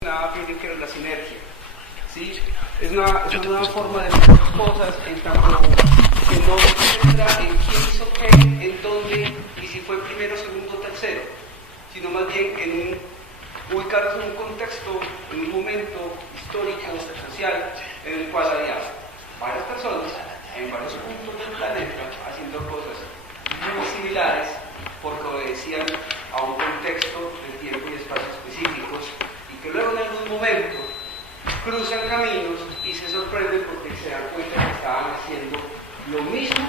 Tiene que ver la sinergia, ¿sí? Es una forma de ver las cosas en tanto que no se centra en quién hizo qué, en dónde y si fue primero, segundo o tercero, sino más bien en ubicarnos en un contexto, en un momento histórico, social, en el cual había varias personas en varios puntos del planeta haciendo cosas muy similares porque obedecían a un contexto de tiempo y espacio específicos, que luego en algún momento cruzan caminos y se sorprenden porque se dan cuenta que estaban haciendo lo mismo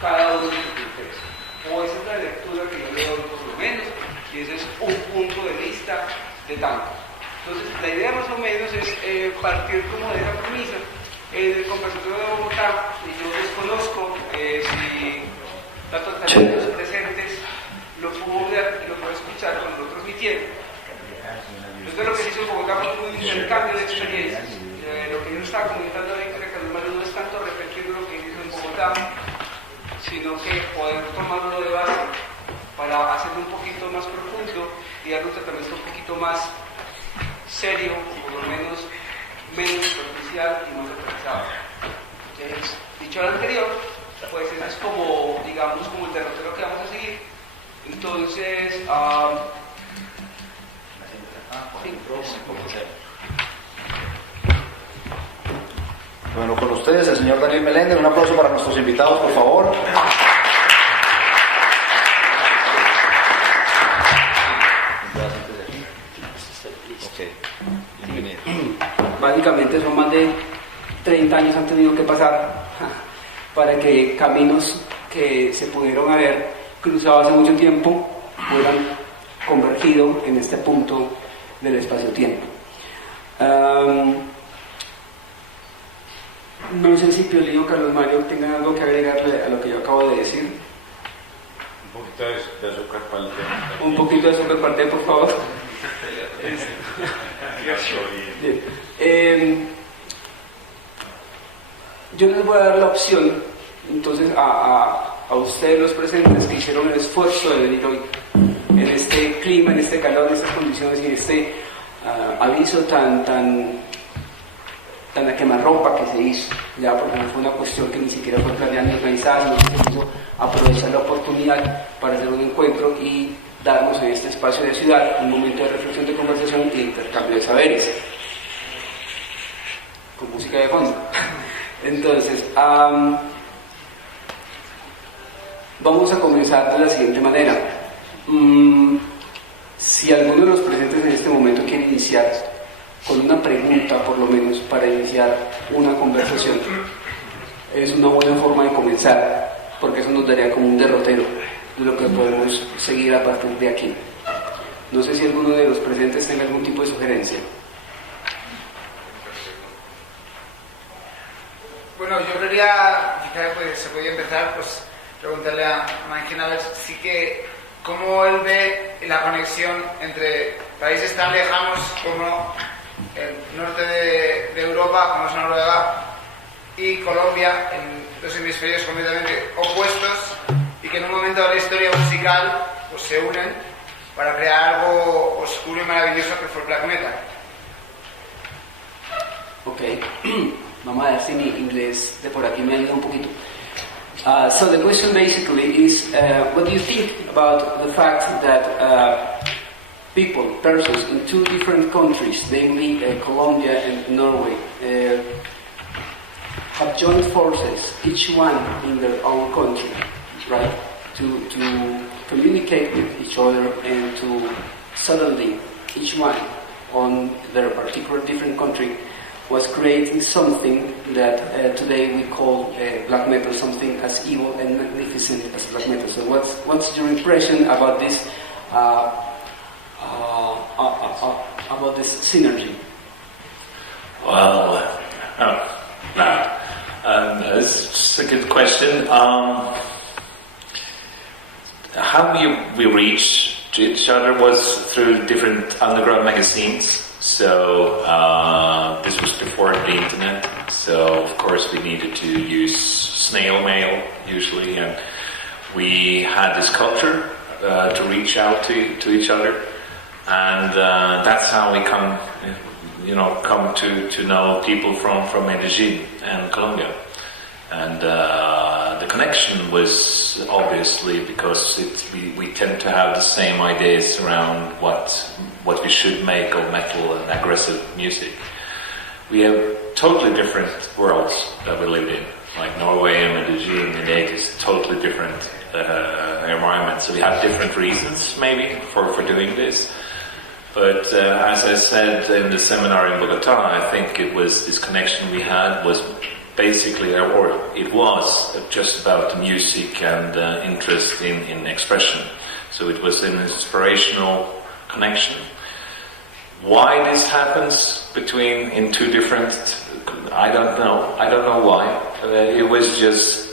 cada uno en su contexto. O esa es la lectura que yo leo por lo menos, y ese es un punto de vista de tantos. Entonces, la idea más o menos es partir como de esa premisa. En el conversatorio de Bogotá, y yo desconozco si la totalidad de los presentes lo pudo ver y lo pudo escuchar cuando lo transmitieron. Entonces lo que se hizo en Bogotá fue un intercambio de experiencias. Lo que yo estaba comentando ahorita de Carlos Mario no es tanto repetir lo que hizo en Bogotá, sino que poder tomarlo de base para hacerlo un poquito más profundo y darle un tratamiento un poquito más serio, por lo menos superficial y más aterrizado. Dicho lo anterior, pues ese es como, digamos, como el derrotero que vamos a seguir. Entonces, bueno, con ustedes el señor Daniel Meléndez. Un aplauso para nuestros invitados, por favor. Básicamente son más de 30 años han tenido que pasar para que caminos que se pudieron haber cruzado hace mucho tiempo fueran convergido en este punto del espacio-tiempo. No sé si Piolín o Carlos Mario tengan algo que agregarle a lo que yo acabo de decir. Un poquito de azúcar para el tema. Un poquito de azúcar para el té, por favor. Yo les voy a dar la opción, entonces, a ustedes los presentes que hicieron el esfuerzo de venir hoy en este clima, en este calor, en estas condiciones y en este aviso tan a quemarropa que se hizo, ya porque no fue una cuestión que ni siquiera fue planeada ni organizada, sino que se hizo aprovechar la oportunidad para hacer un encuentro y darnos en este espacio de ciudad un momento de reflexión, de conversación y de intercambio de saberes, con música de fondo. Entonces, vamos a comenzar de la siguiente manera. Si alguno de los presentes en este momento quiere iniciar con una pregunta, por lo menos, para iniciar una conversación, es una buena forma de comenzar, porque eso nos daría como un derrotero de lo que podemos seguir a partir de aquí. No sé si alguno de los presentes tenga algún tipo de sugerencia. Bueno, yo quería, pues, se podía empezar, pues, preguntarle a Ángel a ver sí que cómo él ve la conexión entre países tan lejanos como el norte de Europa, como es Noruega, y Colombia, en dos hemisferios completamente opuestos, y que en un momento de la historia musical pues, se unen para crear algo oscuro y maravilloso que fue el black metal. Ok, vamos a ver si mi inglés de por aquí me ayuda un poquito. So the question basically is, what do you think about the fact that persons in two different countries, namely Colombia and Norway, have joined forces, each one in their own country, right, to communicate with each other and to suddenly, each one on their particular different country, was creating something that today we call black metal, something as evil and magnificent as black metal. So what's your impression about this synergy? Well, it's a good question. How we reached each other was through different underground magazines. So this was before the internet, so of course we needed to use snail mail usually, and we had this culture to reach out to each other. and that's how we come to know people from Medellin and Colombia. And the connection was obviously because we tend to have the same ideas around what we should make of metal and aggressive music. We have totally different worlds that we live in, like Norway and Medellin in the 80s, totally different environments. So we have different reasons maybe for doing this. But as I said in the seminar in Bogota, I think it was this connection we had was basically, or it was just about the music and interest in expression. So it was an inspirational connection. Why this happens in two different, I don't know why. It was just,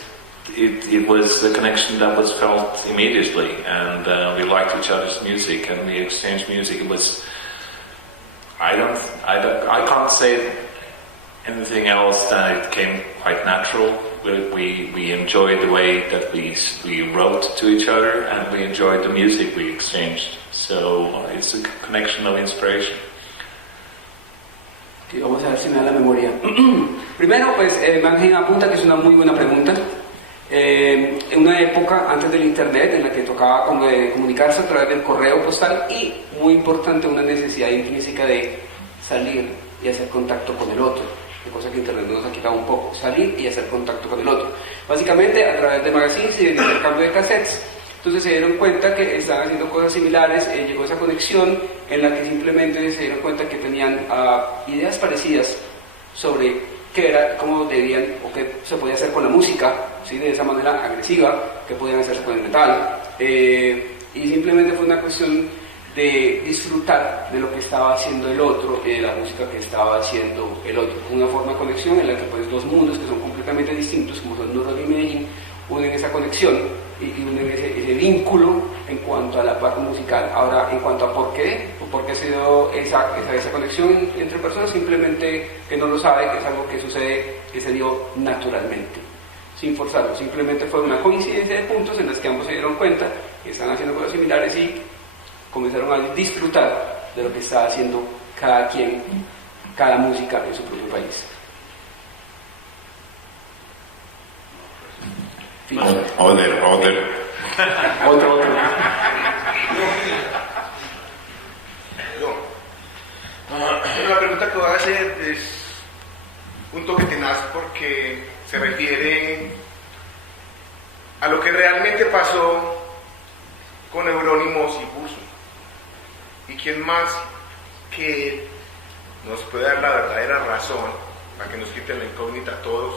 it was the connection that was felt immediately, and we liked each other's music and we exchanged music. It was, I can't say anything else than it came quite natural. We enjoyed the way that we wrote to each other, and we enjoyed the music we exchanged. So it's a connection of inspiration. Y vamos a ver si me da la memoria. Primero, pues, Mangen apunta que es una muy buena pregunta. En una época antes del internet en la que tocaba comunicarse a través del correo postal y, muy importante, una necesidad intrínseca de salir y hacer contacto con el otro, cosa que internet nos ha quitado un poco, salir y hacer contacto con el otro, básicamente a través de magazines y del intercambio de cassettes. Entonces se dieron cuenta que estaban haciendo cosas similares, llegó esa conexión en la que simplemente se dieron cuenta que tenían ideas parecidas sobre qué era, cómo debían o qué se podía hacer con la música, ¿sí? De esa manera agresiva, qué podían hacerse con el metal, y simplemente fue una cuestión de disfrutar de lo que estaba haciendo el otro y de la música que estaba haciendo el otro. Una forma de conexión en la que pues dos mundos que son completamente distintos, como son Nueva York y Medellín, unen esa conexión y unen ese vínculo en cuanto a la parte musical. Ahora, en cuanto a por qué se dio esa conexión entre personas, simplemente que no lo sabe, que es algo que sucede, que se dio naturalmente, sin forzarlo. Simplemente fue una coincidencia de puntos en las que ambos se dieron cuenta que estaban haciendo cosas similares y comenzaron a disfrutar de lo que estaba haciendo cada quien, cada música en su propio país. Other. Otro. La pregunta que voy a hacer es un toque tenaz porque se refiere a lo que realmente pasó con Euronymous y Burzum. ¿Y quién más que nos puede dar la verdadera razón para que nos quiten la incógnita a todos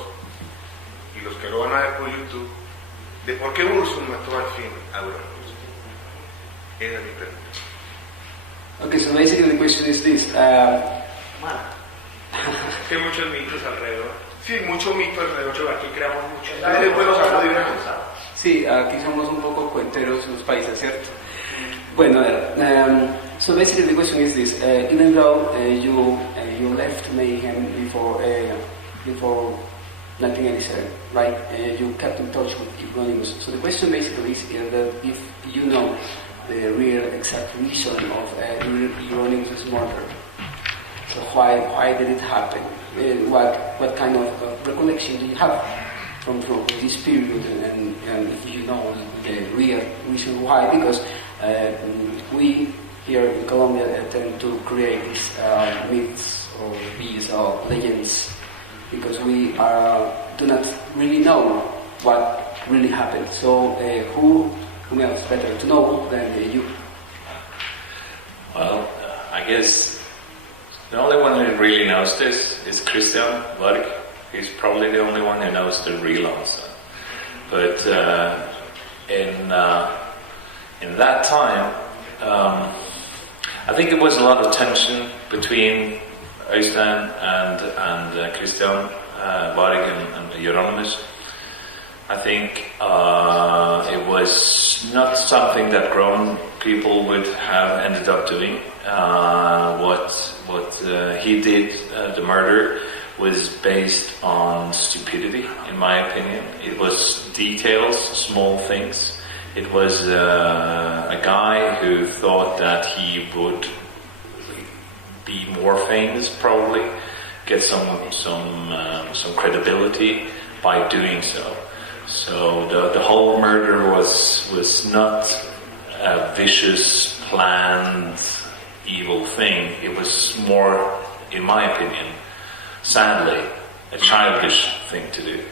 y los que lo van a ver por YouTube de por qué Burzum mató al fin a Euronymous? Esa es mi pregunta. Okay, so basically the question is this. Hay muchos mitos alrededor. Sí, mucho mito alrededor. Aquí creamos mucho. Es bueno saberlo de una cosa. Sí, aquí somos un poco cuenteros en los países, ¿cierto? Bueno, a ver, so basically the question is this. Even though you left Mayhem before 1987, right? You kept in touch with Euronymous. So the question basically is that if you know the real exact reason of Euronymous' murder. So why did it happen? What kind of recollection do you have from this period? And if you know the real reason why? Because we here in Colombia tend to create these myths or these legends because we do not really know what really happened. So who else better to know than you? Well, I guess the only one who really knows this is Christian Varg. He's probably the only one who knows the real answer. But in that time, I think there was a lot of tension between Øystein and Christian Varg and Euronymous. I think it was not something that grown people would have ended up doing. What he did, the murder, was based on stupidity, in my opinion. It was details, small things. It was a guy who thought that he would be more famous, probably get some credibility by doing so. So the whole murder was not a vicious, planned, evil thing. It was more, in my opinion, sadly, a childish thing to do.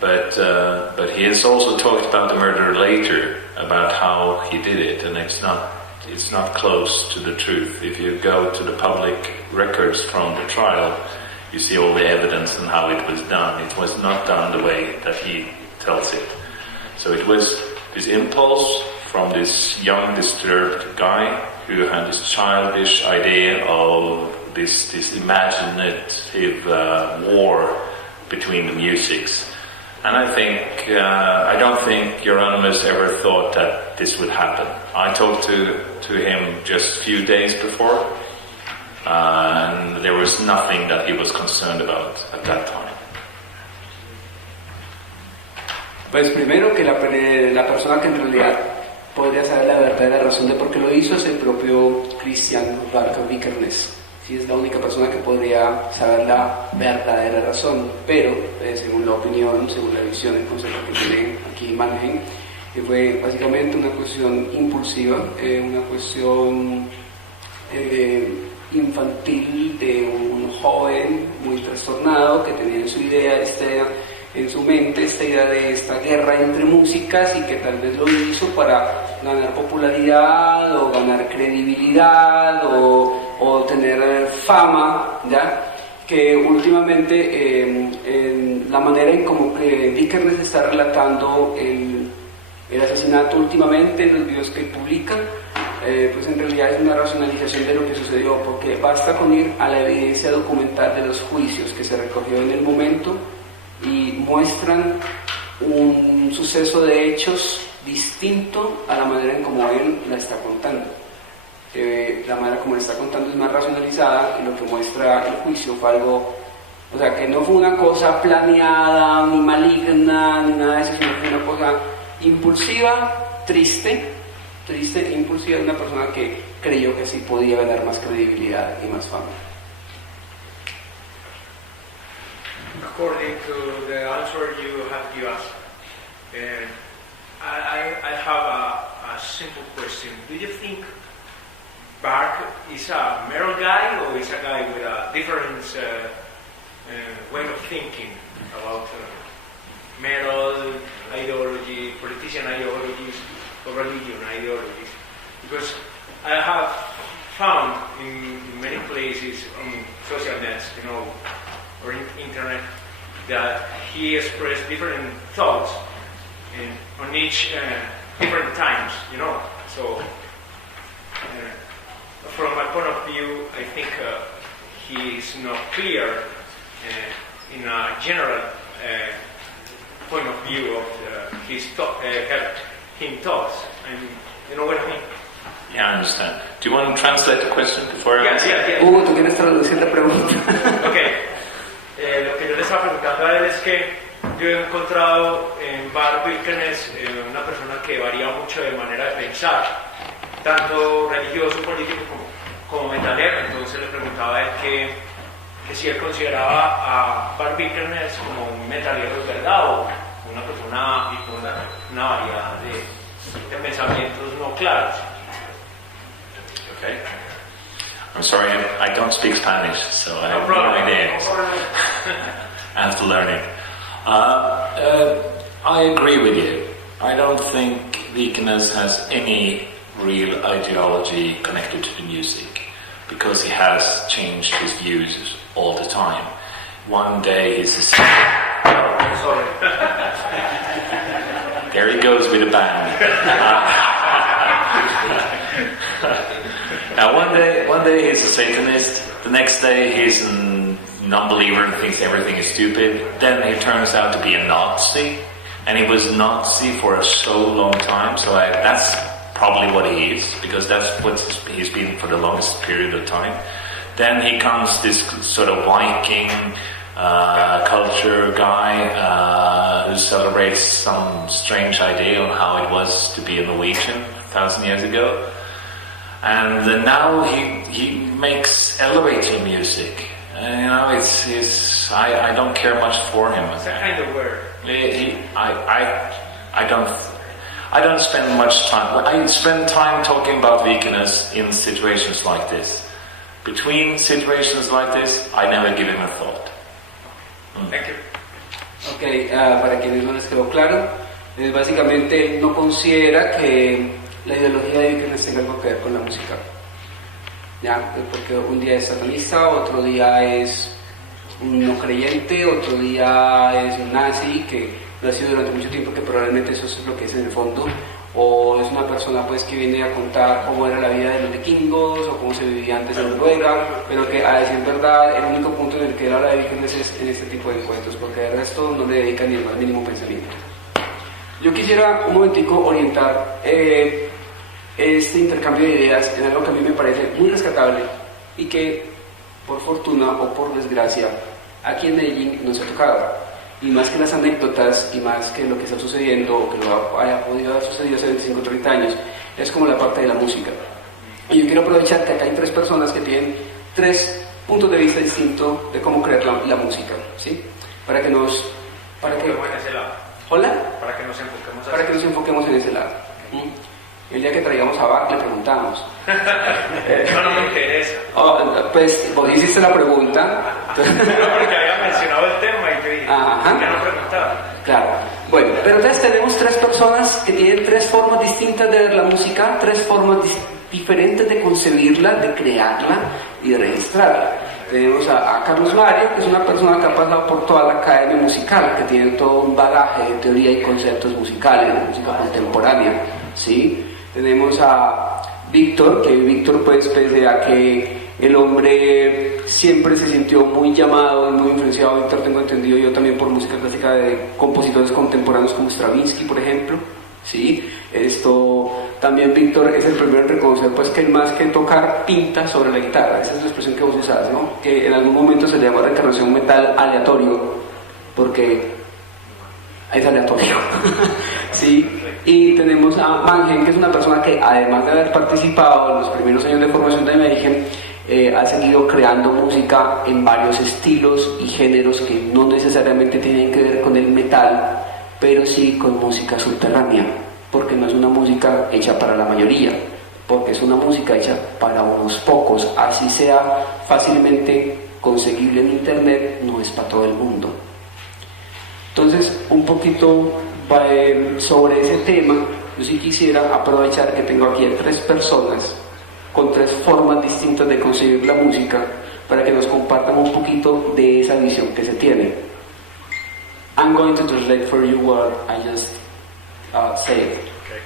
But he has also talked about the murder later, about how he did it, and it's not close to the truth. If you go to the public records from the trial, you see all the evidence and how it was done. It was not done the way that he tells it. So it was this impulse from this young, disturbed guy who had this childish idea of this imaginative war between the musics. And I don't think Euronymous ever thought that this would happen. I talked to him just a few days before, and there was nothing that he was concerned about at that time. Pues primero que la persona que en realidad podría saber la verdadera razón de por qué lo hizo es el propio Christian Barker Vikernes. Sí, es la única persona que podría saber la verdadera razón, pero según la opinión, según la visión del consejo que tiene aquí Mannheim, fue básicamente una cuestión impulsiva, una cuestión infantil de un joven muy trastornado que tenía en su mente esta idea de esta guerra entre músicas, y que tal vez lo hizo para ganar popularidad o ganar credibilidad o tener fama, ¿ya? Que últimamente en la manera en como que Vikernes está relatando el asesinato últimamente en los videos que publica, pues en realidad es una racionalización de lo que sucedió, porque basta con ir a la evidencia documental de los juicios que se recogió en el momento y muestran un suceso de hechos distinto a la manera en como él la está contando. La manera como él está contando es más racionalizada, y lo que muestra el juicio fue algo, o sea, que no fue una cosa planeada, ni maligna, ni nada de eso, sino que fue una cosa impulsiva, triste e impulsiva, de una persona que creyó que sí podía ganar más credibilidad y más fama. According to the answer you have given us, I have a simple question. Do you think Bark is a metal guy, or is a guy with a different way of thinking about metal ideology, politician ideologies, or religion ideologies? Because I have found in many places on social nets, or internet, that he expressed different thoughts on each different times, So, from my point of view, I think he is not clear in a general point of view of his thoughts. And you know what I mean? Yeah, I understand. Do you want to translate the question before I answer? Yeah. Hugo, ¿tú quieres traducir la pregunta? Ok. Lo que yo le estaba preguntando a él es que yo he encontrado en Bark Vikernes una persona que varía mucho de manera de pensar, tanto religioso, político como metalero. Entonces le preguntaba a él que si él consideraba a Bark Vikernes como un metalero de verdad, o una persona con una variedad de pensamientos no claros. Okay. I'm sorry, I don't speak Spanish, so I have no idea. I have to learn it. I agree with you. I don't think Vikernes has any real ideology connected to the music, because he has changed his views all the time. One day he's a singer. Sorry. There he goes with a band. Now one day he's a Satanist, the next day he's a non-believer and thinks everything is stupid. Then he turns out to be a Nazi, and he was a Nazi for so long time, so that's probably what he is, because that's what he's been for the longest period of time. Then he comes this sort of Viking culture guy who celebrates some strange idea on how it was to be a Norwegian 1,000 years ago. And now he makes elevator music. I don't care much for him. It's a kind of word. I don't spend much time. I spend time talking about veganism in situations like this. Between situations like this, I never give him a thought. Thank you. Ok, para quienes no les quedó claro, básicamente él no considera que la ideología de Vikernes tenga algo que ver con la música. ¿Ya? Porque un día es satanista, otro día es un no creyente, otro día es un nazi que lo ha sido durante mucho tiempo, que probablemente eso es lo que es en el fondo, o es una persona pues que viene a contar cómo era la vida de los vikingos o cómo se vivía antes en Noruega, pero que a decir verdad el único punto en el que él habla de Vikernes es en este tipo de encuentros, porque de resto no le dedica ni el más mínimo pensamiento. Yo quisiera un momentico orientar este intercambio de ideas en algo que a mí me parece muy rescatable y que por fortuna o por desgracia aquí en Medellín no se ha tocado. Y más que las anécdotas y más que lo que está sucediendo o que lo haya podido haber sucedido hace 25 o 30 años, es como la parte de la música. Y yo quiero aprovechar que acá hay tres personas que tienen tres puntos de vista distintos de cómo crear la música, ¿sí? Para que nos... ¿Hola? Para que nos enfoquemos Para que nos enfoquemos en ese lado. El día que traigamos a Bach le preguntamos. No me interesa. Pues vos hiciste la pregunta. Porque había mencionado el tema y yo dije, Ajá. ¿qué no preguntaba? Claro. Bueno, pero entonces tenemos tres personas que tienen tres formas distintas de ver la música, tres formas diferentes de concebirla, de crearla y de registrarla. Tenemos a Carlos Mario, que es una persona que ha pasado por toda la academia musical, que tiene todo un bagaje de teoría y conceptos musicales, de música contemporánea, ¿sí? Tenemos a Víctor, que Víctor pues pese a que el hombre siempre se sintió muy llamado y muy influenciado, Víctor tengo entendido yo también por música clásica de compositores contemporáneos como Stravinsky, por ejemplo, ¿sí? Esto también Víctor es el primero en reconocer pues que más que tocar pinta sobre la guitarra, esa es la expresión que vos usás, ¿no? Que en algún momento se le llama reencarnación metal aleatorio, porque es aleatorio, ¿sí? Y tenemos a Mangel, que es una persona que además de haber participado en los primeros años de formación de Mayhem, ha seguido creando música en varios estilos y géneros que no necesariamente tienen que ver con el metal, pero sí con música subterránea, porque no es una música hecha para la mayoría, porque es una música hecha para unos pocos, así sea fácilmente conseguible en internet, no es para todo el mundo. Entonces, un poquito sobre ese tema, yo sí quisiera aprovechar que tengo aquí a tres personas con tres formas distintas de concebir la música para que nos compartan un poquito de esa visión que se tiene. I'm going to translate for you what I just said. Okay.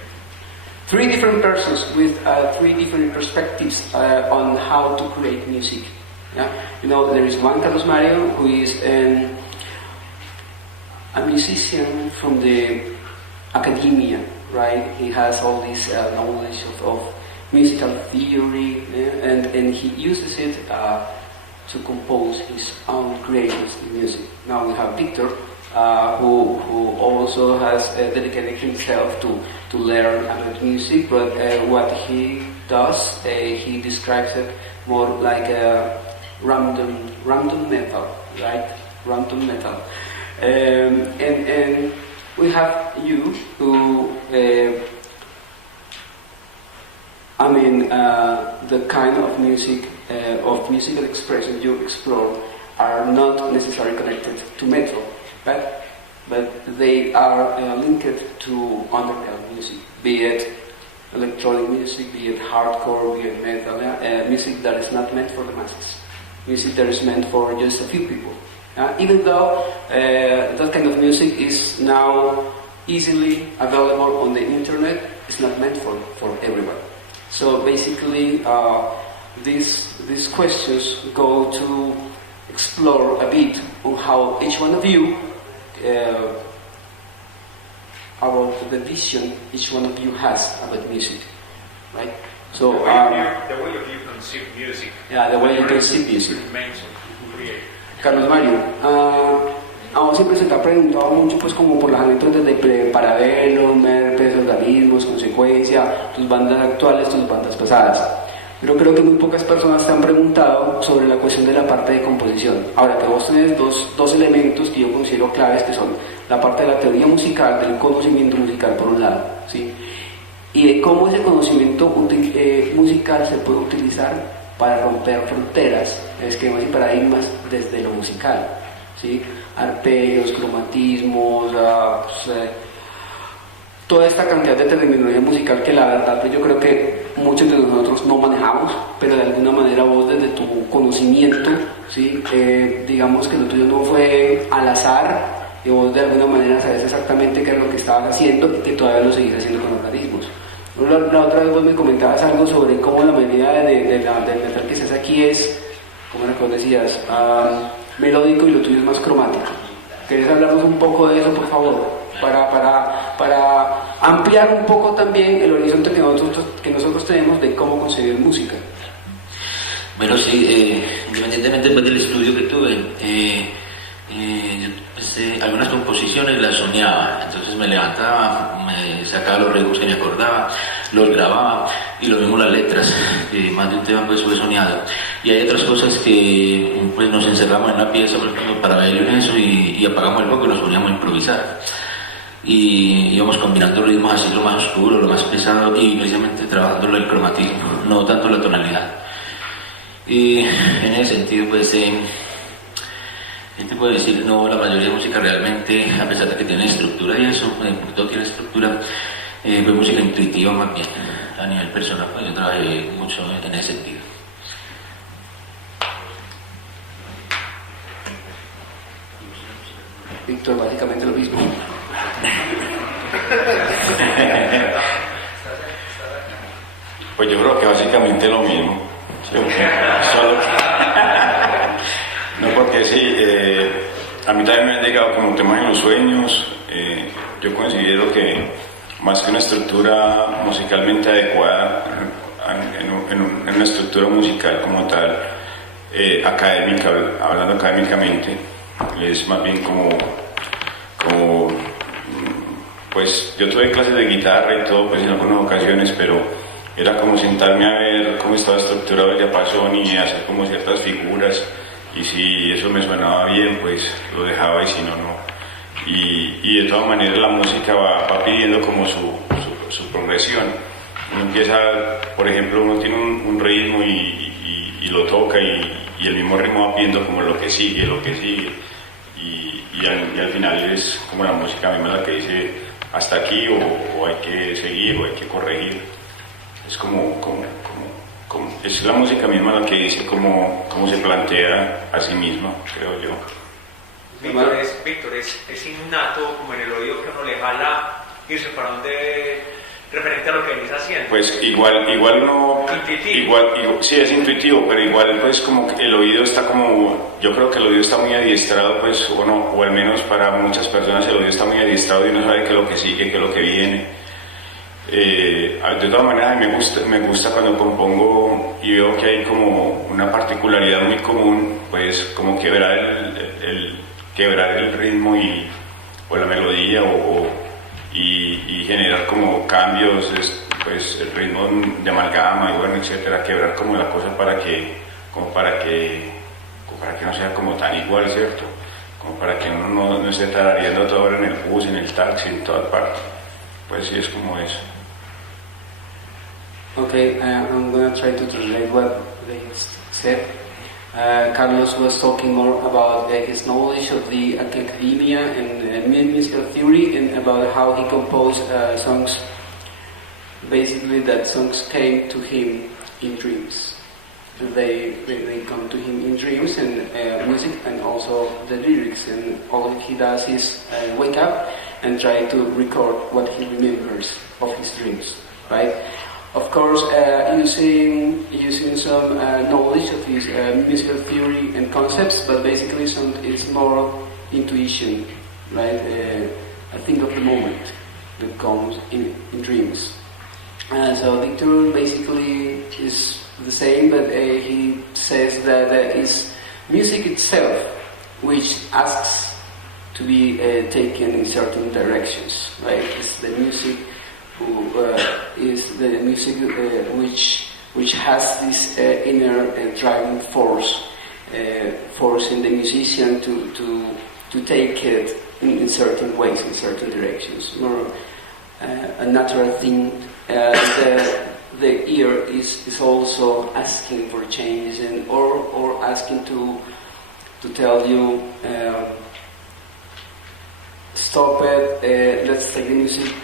Three different persons with three different perspectives on how to create music. Yeah? You know, there is one Carlos Mario who is a musician from the academia, right? He has all this knowledge of musical theory, and he uses it to compose his own creations in music. Now we have Victor, who also has dedicated himself to learn about music, but what he does, he describes it more like a random metal, right? Random metal. And we have you who, the kind of music, of musical expression you explore are not necessarily connected to metal, but they are linked to underground music, be it electronic music, be it hardcore, be it metal, music that is not meant for the masses, music that is meant for just a few people. Even though that kind of music is now easily available on the internet, it's not meant for everyone. So basically, these questions go to explore a bit on how each one of you, about the vision each one of you has about music, right? So the way of you conceive music. Yeah, the way you conceive music. Remains create. Carlos Mario, a vos siempre se te ha preguntado mucho pues como por las anécdotas de Parabellum, Merpes, Organismos, Consecuencia, tus bandas actuales, tus bandas pasadas. Pero creo que muy pocas personas te han preguntado sobre la cuestión de la parte de composición. Ahora que vos tenés dos elementos que yo considero claves, que son la parte de la teoría musical, del conocimiento musical por un lado, ¿sí? Y de cómo ese conocimiento musical se puede utilizar para romper fronteras, esquemas y paradigmas desde lo musical, ¿sí? Arpegios, cromatismos, toda esta cantidad de terminología musical que la verdad pues yo creo que muchos de nosotros no manejamos, pero de alguna manera vos desde tu conocimiento, ¿sí? Digamos que lo tuyo no fue al azar y vos de alguna manera sabes exactamente qué es lo que estabas haciendo y que todavía lo seguís haciendo con organismos. La otra vez vos me comentabas algo sobre cómo la mayoría del metal que se hace aquí es, como era que vos decías, melódico y lo tuyo es más cromático. ¿Querés hablarnos un poco de eso, por favor? Para ampliar un poco también el horizonte que nosotros tenemos de cómo concebir música. Bueno, sí, independientemente pues, del estudio que tuve, algunas composiciones las soñaba, entonces me levantaba, me sacaba los ritmos que me acordaba, los grababa y lo mismo las letras, más de un tema pues fue soñado. Y hay otras cosas que pues nos encerramos en una pieza, por ejemplo, para ver en eso y apagamos el foco y nos poníamos a improvisar. Y íbamos combinando ritmos así, lo más oscuro, lo más pesado y precisamente trabajándolo el cromatismo, no tanto la tonalidad. Y en ese sentido pues te puedo decir, no, la mayoría de música realmente, a pesar de que tiene estructura y eso, todo tiene estructura, fue música intuitiva más bien. A nivel personal pues yo trabajé mucho en ese sentido. Víctor, básicamente lo mismo. Pues yo creo que básicamente lo mismo. Solo no, porque sí, a mí también me han llegado como temas en los sueños. Yo considero que más que una estructura musicalmente adecuada, en una estructura musical como tal, académica, hablando académicamente, es más bien como pues yo tuve clases de guitarra y todo pues en algunas ocasiones, pero era como sentarme a ver cómo estaba estructurado el diapasón y hacer como ciertas figuras, y si eso me sonaba bien pues lo dejaba y si no, no. Y de todas maneras la música va pidiendo como su progresión. Uno empieza, por ejemplo, uno tiene un ritmo y lo toca y el mismo ritmo va pidiendo como lo que sigue y al final es como la música misma la que dice hasta aquí o hay que seguir o hay que corregir. Es como es la música misma la que dice cómo se plantea a sí misma, creo yo. Víctor, es innato como en el oído que uno le jala irse para donde referente a lo que venís haciendo. Pues igual no, igual sí es intuitivo, pero igual pues como que el oído está como, yo creo que el oído está muy adiestrado pues, o al menos para muchas personas el oído está muy adiestrado y uno sabe qué es lo que sigue, qué es lo que viene. De todas maneras me gusta cuando compongo y veo que hay como una particularidad muy común, pues como quebrar el ritmo o la melodía y generar como cambios, pues el ritmo de amalgama y bueno, etcétera, quebrar como la cosa para que no sea como tan igual, ¿cierto? Como para que uno no esté tarareando toda hora en el bus, en el taxi, en todas partes. Pues sí, es como eso. Okay, I'm going to try to translate what they said. Carlos was talking more about his knowledge of the academia and musical theory and about how he composed songs. Basically, that songs came to him in dreams. They come to him in dreams and music and also the lyrics, and all he does is wake up and try to record what he remembers of his dreams, right? Of course, using some knowledge of his musical theory and concepts, but basically it's more intuition, right? I think of the moment that comes in dreams. So Victor basically is the same, but he says that it's music itself which asks to be taken in certain directions, right? It's the music which has this inner driving force forcing the musician to take it in certain ways, in certain directions. More a natural thing. The ear is also asking for changes or asking to tell you stop it. Let's take the music.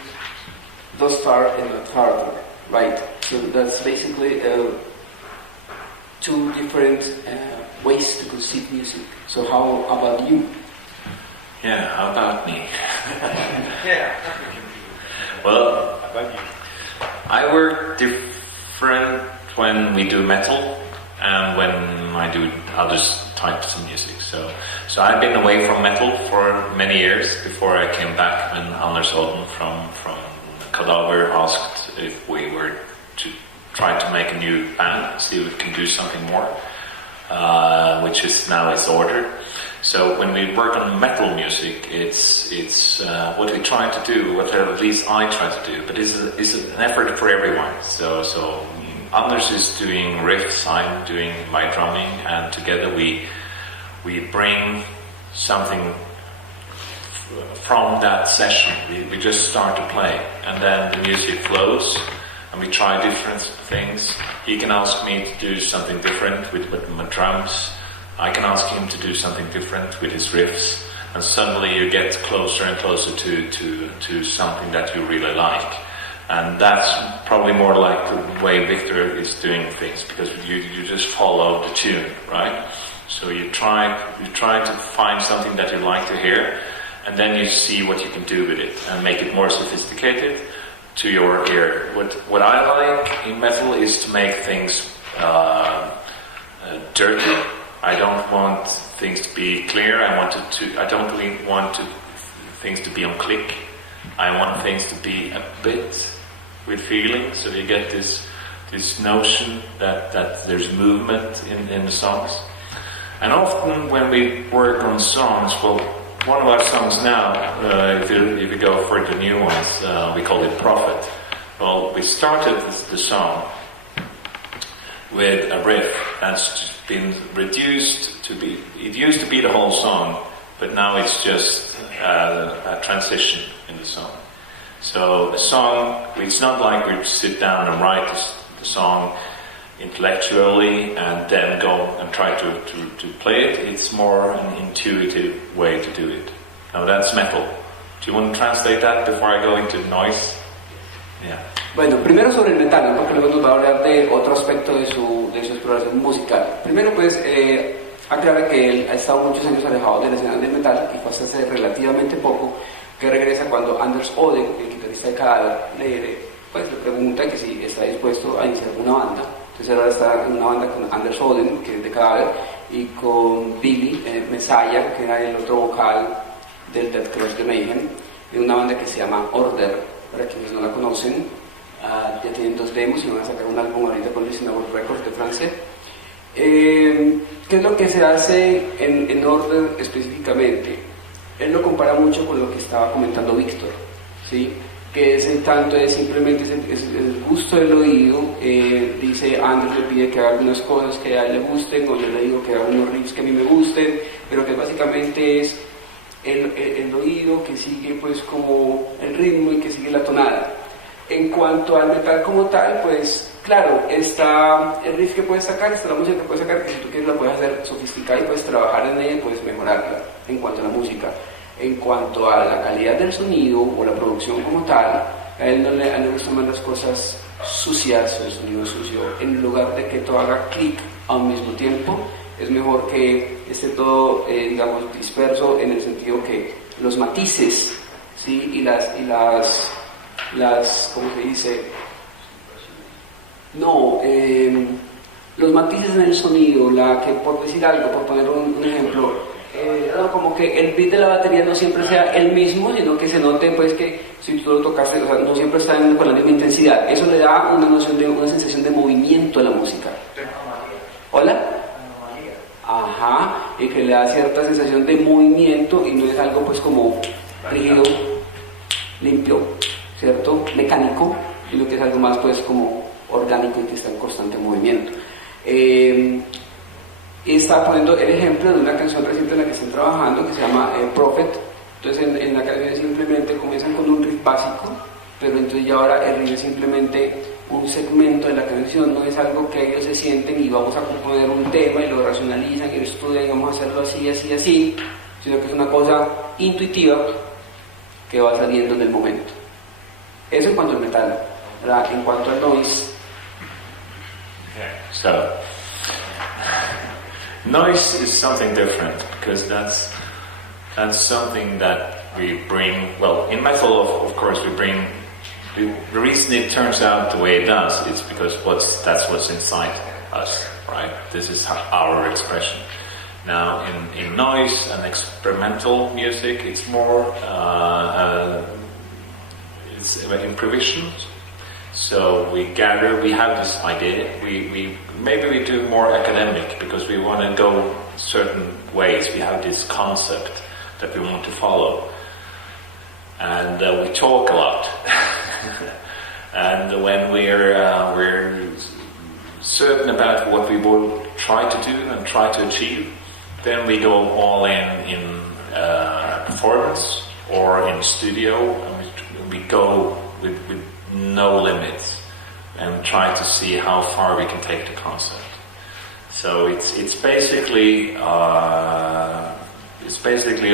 Don't start and not harder, right? So that's basically two different ways to conceive music. So how about you? Yeah, how about me? Yeah. Well, How about you? I work different when we do metal and when I do other types of music. So I've been away from metal for many years before I came back when Anders Odden from Cadaver asked if we were to try to make a new band, see if we can do something more, which is now is ordered. So when we work on metal music, it's what we try to do, what at least I try to do, but it's an effort for everyone. So Anders is doing riffs, I'm doing my drumming, and together we bring something from that session. We just start to play, and then the music flows, and we try different things. He can ask me to do something different with my drums. I can ask him to do something different with his riffs, and suddenly you get closer and closer to something that you really like. And that's probably more like the way Victor is doing things, because you just follow the tune, right? So you try to find something that you like to hear, and then you see what you can do with it and make it more sophisticated to your ear. What I like in metal is to make things dirty. I don't want things to be clear. I don't really want things to be on click. I want things to be a bit with feeling, so you get this notion that there's movement in the songs. And often when we work on songs, well, one of our songs now, if you go for the new ones, we call it Prophet. Well, we started the song with a riff that's been reduced to be, it used to be the whole song, but now it's just a transition in the song. So a song, it's not like we sit down and write the song intellectually and then go and try to play it. It's more an intuitive way to do it. Now that's metal. Do you want to translate that before I go into noise? Yeah. Bueno, primero sobre el metal, porque luego nos va a hablar de otro aspecto de su exploración musical. Primero pues aclara que él ha estado muchos años alejado de la escena del metal y fue hace relativamente poco que regresa cuando Anders Odden, el guitarrista de Cadaver, le pregunta que si está dispuesto a iniciar una banda. Entonces ahora está en una banda con Anders Odden, que es de Cadaver, y con Billy Messiah, que era el otro vocal del Death Crush de Mayhem, en una banda que se llama Order, para quienes no la conocen. Ya tienen 2 demos y van a sacar un álbum ahorita con Listenable Records de Francia. ¿Qué es lo que se hace en Order específicamente? Él lo compara mucho con lo que estaba comentando Víctor, ¿sí? Que es el tanto es simplemente es el gusto del oído. Dice Andrew le pide que haga algunas cosas que a él le gusten, o yo le digo que haga unos riffs que a mí me gusten, pero que básicamente es el oído que sigue pues como el ritmo y que sigue la tonada. En cuanto al metal como tal, pues claro, está el riff que puedes sacar, está la música que puedes sacar, que si tú quieres la puedes hacer sofisticada y puedes trabajar en ella y puedes mejorarla en cuanto a la música. En cuanto a la calidad del sonido o la producción como tal, a él no le gustan más las cosas sucias, el sonido sucio. En lugar de que todo haga clic al mismo tiempo, es mejor que esté todo, digamos, disperso, en el sentido que los matices, ¿sí? y las ¿cómo se dice? No, los matices en el sonido, que por decir algo, por poner un ejemplo, como que el beat de la batería no siempre sea el mismo, sino que se note pues que si tú lo tocas, o sea, no siempre está con la misma intensidad. Eso le da una sensación de movimiento a la música. ¿Hola? Ajá. y que le da cierta sensación de movimiento y no es algo pues como rígido, limpio, ¿cierto? Mecánico, sino que es algo más pues como orgánico y que está en constante movimiento. Está poniendo el ejemplo de una canción reciente en la que están trabajando que se llama Prophet. Entonces en la canción simplemente comienzan con un riff básico, pero entonces ya ahora el riff es simplemente un segmento de la canción, no es algo que ellos se sienten y vamos a componer un tema y lo racionalizan y lo estudian y vamos a hacerlo así, así, así, sino que es una cosa intuitiva que va saliendo en el momento. Eso en cuanto al metal, ¿verdad? En cuanto al noise. Okay. So, noise is something different because that's something that we bring. Well, in metal, of course, we bring. The reason it turns out the way it does is because that's what's inside us, right? This is our expression. Now, in noise and experimental music, it's more it's improvisation. So we gather, we have this idea. We maybe we do more academic because we want to go certain ways. We have this concept that we want to follow, and we talk a lot. And when we're certain about what we will try to do and try to achieve, then we go all in performance or in studio, and we go with no limits and try to see how far we can take the concept. So it's basically a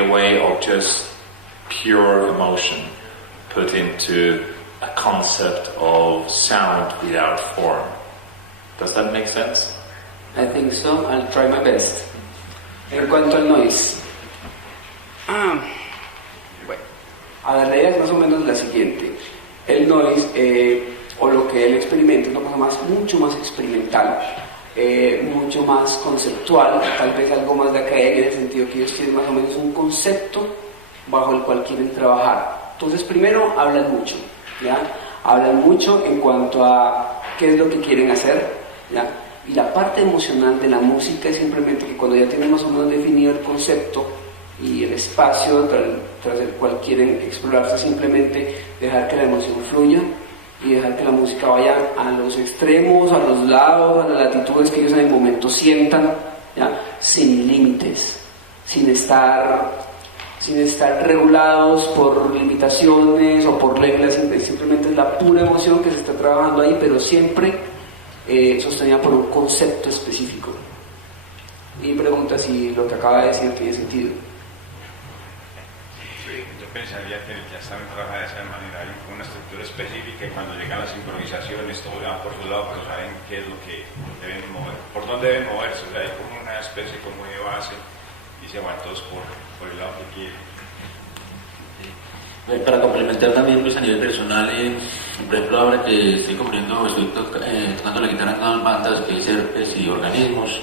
way of just pure emotion put into a concept of sound without form. Does that make sense? I think so. I'll try my best. En cuanto al noise, bueno, a la idea es más o menos la siguiente. El noise, o lo que él experimenta, es una cosa mucho más experimental, mucho más conceptual, tal vez algo más de academia, en el sentido que ellos tienen más o menos un concepto bajo el cual quieren trabajar. Entonces, primero hablan mucho, ¿ya? Hablan mucho en cuanto a qué es lo que quieren hacer, ¿ya? Y la parte emocional de la música es simplemente que cuando ya tienen más o menos definido el concepto y el espacio tras el cual quieren explorarse, simplemente dejar que la emoción fluya y dejar que la música vaya a los extremos, a los lados, a las latitudes que ellos en el momento sientan, ¿ya? Sin límites, sin estar regulados por limitaciones o por reglas, simplemente es la pura emoción que se está trabajando ahí, pero siempre sostenida por un concepto específico. Y pregunta si lo que acaba de decir tiene sentido. Sí, yo pensaría que ya saben trabajar de esa manera, hay una estructura específica y cuando llegan las improvisaciones todo va por su lado, pero saben qué es lo que deben mover, por dónde deben moverse, o sea, hay como una especie como de base y se van todos por el lado que quieren. Para complementar también pues a nivel personal, por ejemplo ahora que estoy tocando la guitarra en dos bandas, que es herpes y organismos,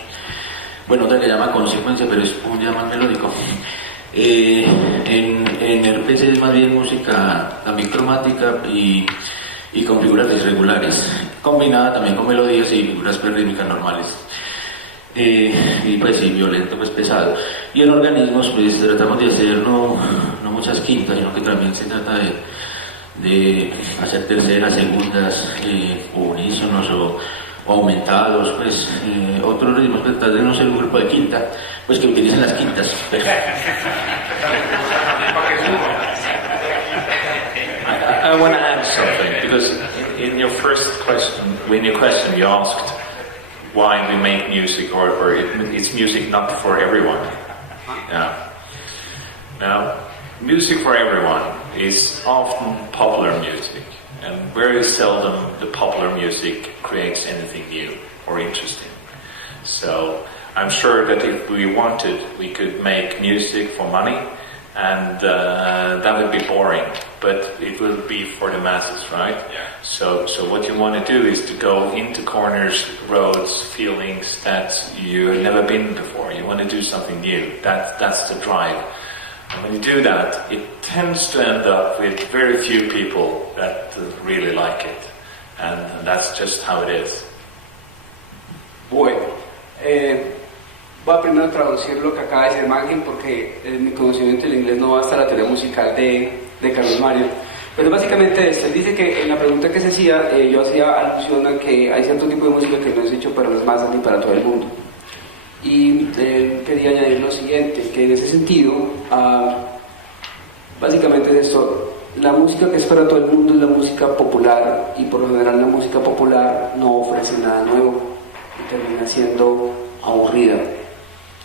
bueno, otra que llama consecuencia, pero es un día más melódico. En herpes es más bien música también cromática y con figuras irregulares, combinada también con melodías y figuras rítmicas normales. Y pues sí, violento, pues pesado. Y en organismos pues tratamos de hacer no muchas quintas, sino que también se trata de hacer terceras, segundas, unísonos o aumentados, pues otros ritmos, pues tratar de no ser un grupo de quinta, pues que utilicen las quintas. I want to add something, because in your first question, you asked why we make music, or it's music not for everyone. Yeah. Now, music for everyone is often popular music, and very seldom the popular music creates anything new or interesting. So I'm sure that if we wanted, we could make music for money, and that would be boring, but it will be for the masses, right? Yeah. So what you want to do is to go into corners, roads, feelings that you've never been before. You want to do something new. That's the drive. And when you do that, it tends to end up with very few people that really like it. And that's just how it is. Bueno, Voy a primero traducir lo que acaba de decir Maggie porque mi conocimiento del inglés no va hasta la teoría musical de Carlos Mario. Pero básicamente esto, él dice que en la pregunta que se hacía, yo hacía alusión a que hay cierto tipo de música que no es hecho para las masas ni para todo el mundo. Y quería añadir lo siguiente, que en ese sentido, básicamente es esto, la música que es para todo el mundo es la música popular, y por lo general la música popular no ofrece nada nuevo y termina siendo aburrida,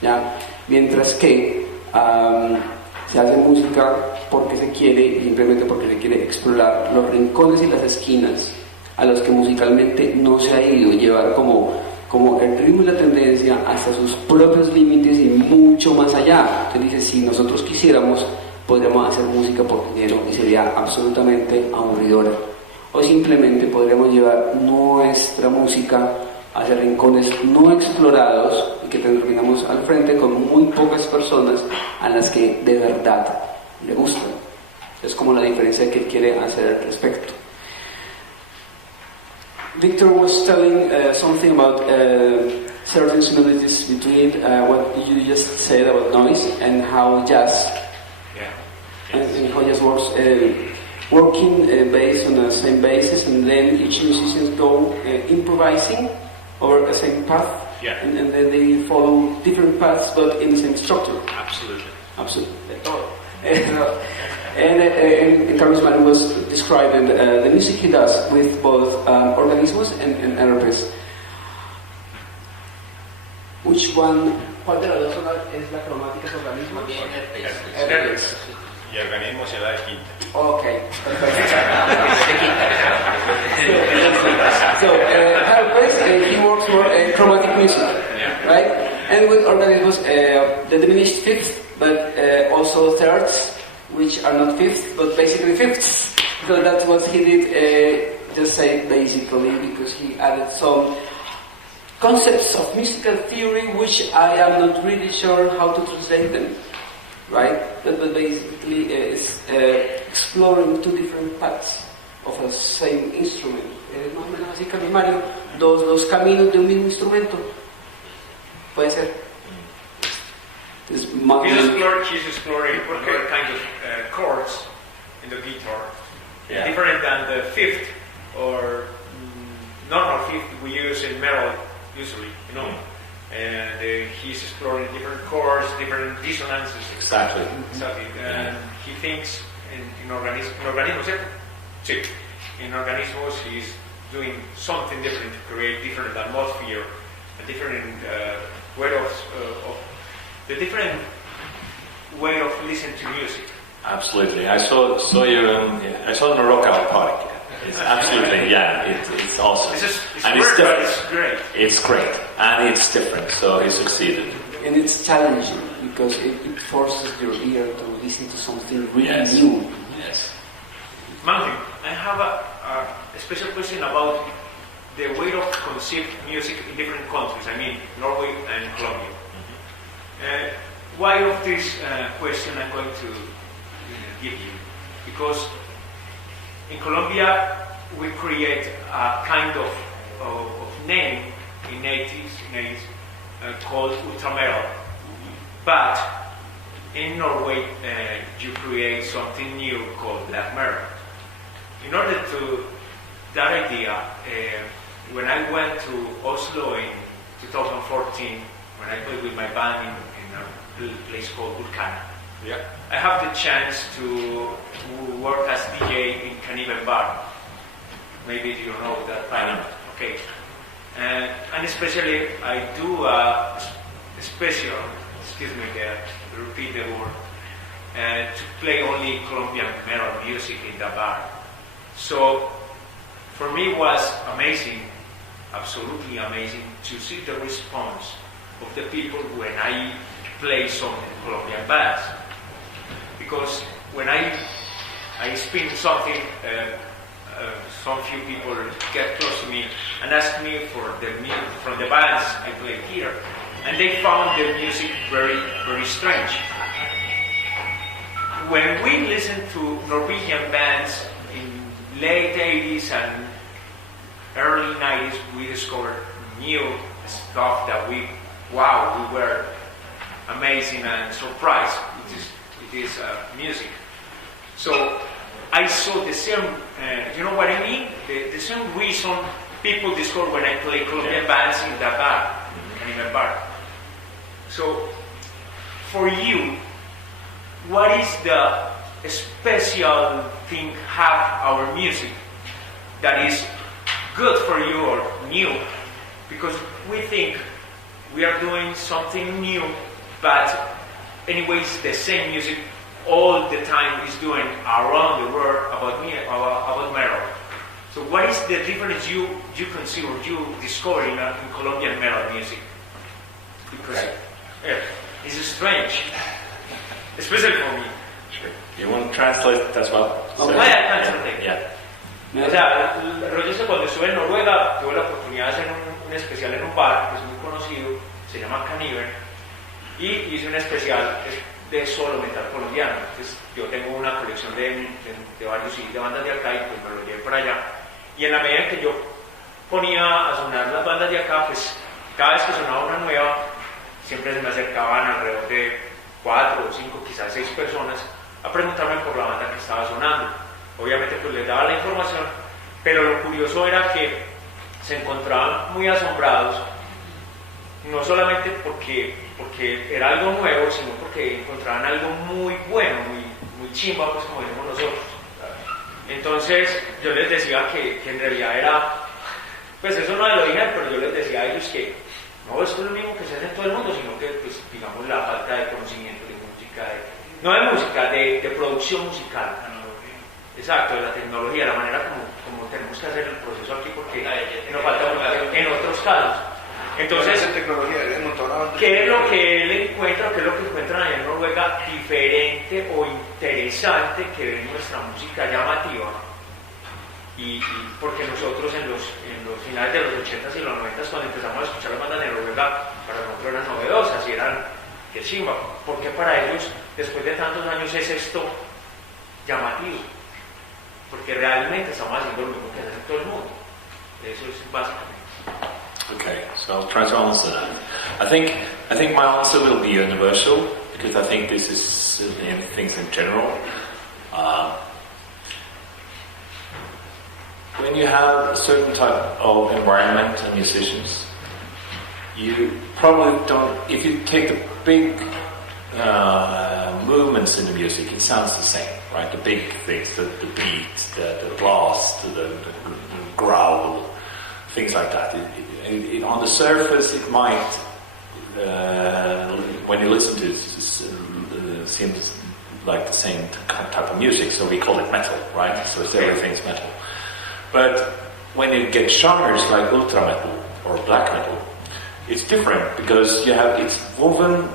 ¿ya? Mientras que se hace música porque se quiere, y simplemente porque se quiere explorar los rincones y las esquinas a los que musicalmente no se ha ido, llevar como el ritmo y la tendencia hasta sus propios límites y mucho más allá. Entonces dice, si nosotros quisiéramos, podríamos hacer música por dinero y sería absolutamente aburridora. O simplemente podríamos llevar nuestra música hacia rincones no explorados y que terminamos al frente con muy pocas personas a las que de verdad le gustan. Es como la diferencia que él quiere hacer al respecto. Victor was telling something about certain similarities between what you just said about noise and how jazz, and how jazz works, working based on the same basis, and then each musician go improvising over the same path, and then they follow different paths but in the same structure. Absolutely. And Carlos Mario was describing the music he does with both organismos and RPs. ¿Cuál de las dos es la cromática? ¿Es organismo? RPs. Y organismo será de quinta. Okay, perfect. So RPs, he works more chromatic music, right? And with organismos, the diminished fifth, but also thirds, which are not fifths, but basically fifths. So that's what he did, just say basically, because he added some concepts of musical theory, which I am not really sure how to translate them, right? But basically is exploring two different paths of the same instrument. Más o menos así, Carlos Mario, dos caminos de un mismo instrumento. Puede ser. He's exploring what kind of chords in the guitar, different than the fifth or normal fifth we use in metal usually, you know. And he's exploring different chords, different dissonances. Exactly. And he thinks in organismos, he's doing something different to create different atmosphere, a different way of the different way of listening to music. Absolutely. I saw you. I saw the Rock Out Park. It's absolutely It's awesome. It's and weird, it's different. but it's great. It's great and it's different. So he succeeded. And it's challenging because it forces your ear to listen to something really new. Yes. Mountain, I have a special question about the way of conceive music in different countries. I mean, Norway and Colombia. Why of this question I'm going to give you? Because in Colombia we create a kind of name in 80s called ultrametal, but in Norway you create something new called black metal. In order to that idea, when I went to Oslo in 2014, when I played with my band in a place called Vulcana, I have the chance to work as DJ in Cannibal Bar. Maybe you know that band. Okay. And especially I do a special, repeat the word, to play only Colombian metal music in the bar. So for me it was amazing, absolutely amazing, to see the response of the people when I play some Colombian bands. Because when I spin something, some few people get close to me and ask me for the music from the bands I play here, and they found the music very, very strange. When we listen to Norwegian bands in late 80s and early 90s, we discovered new stuff that we wow, we were amazing and surprised. It is music. So I saw the same, you know what I mean? The same reason people discover when I play Colombian bands in that bar, and in a bar. So for you, what is the special thing have our music that is good for you or new? Because we think we are doing something new, but anyways the same music all the time is doing around the world about metal. So what is the difference you consider, you discover in Colombian metal music? Because it's strange, especially for me. Sure. You want to translate as well? So, I can translate. Yeah. O sea, el rollo es que cuando estuve en Noruega tuve la oportunidad de hacer un especial en un bar que es muy conocido, se llama Caniver, y hice un especial de solo metal colombiano. Entonces yo tengo una colección de varios CDs de bandas de acá y pues me lo llevé para allá. Y en la medida en que yo ponía a sonar las bandas de acá, pues cada vez que sonaba una nueva, siempre se me acercaban alrededor de 4 o 5, quizás 6 personas a preguntarme por la banda que estaba sonando. Obviamente pues les daba la información, pero lo curioso era que se encontraban muy asombrados, no solamente porque era algo nuevo, sino porque encontraban algo muy bueno, muy chimba, pues como decimos nosotros. Entonces yo les decía que en realidad era, pues eso no lo dije, pero yo les decía a ellos que no, esto es lo mismo que se hace en todo el mundo, sino que pues digamos la falta de conocimiento de música, no de música, de producción musical. Exacto, de la tecnología, la manera como tenemos que hacer el proceso aquí, porque nos falta en otros casos. Entonces, ¿qué es lo que él encuentra, qué es lo que encuentran allá en Noruega diferente o interesante que ve en nuestra música llamativa? Y porque nosotros en los finales de los 80s y los 90s, cuando empezamos a escuchar las bandas de Noruega, para nosotros eran novedosas y eran que chimba. ¿Por qué para ellos, después de tantos años, es esto llamativo? Porque realmente estamos haciendo lo mismo que hace todo el mundo. Eso es básicamente. Okay, so I'll try to answer that. I think my answer will be universal because I think this is in things in general. When you have a certain type of environment and musicians, you probably don't. If you take the big movements in the music, it sounds the same, right? The big things, the beat, the blast, the growl, things like that. On the surface, it might, when you listen to it, seems like the same type of music, so we call it metal, right? So everything's metal. But when you get genres like ultra metal or black metal, it's different because it's woven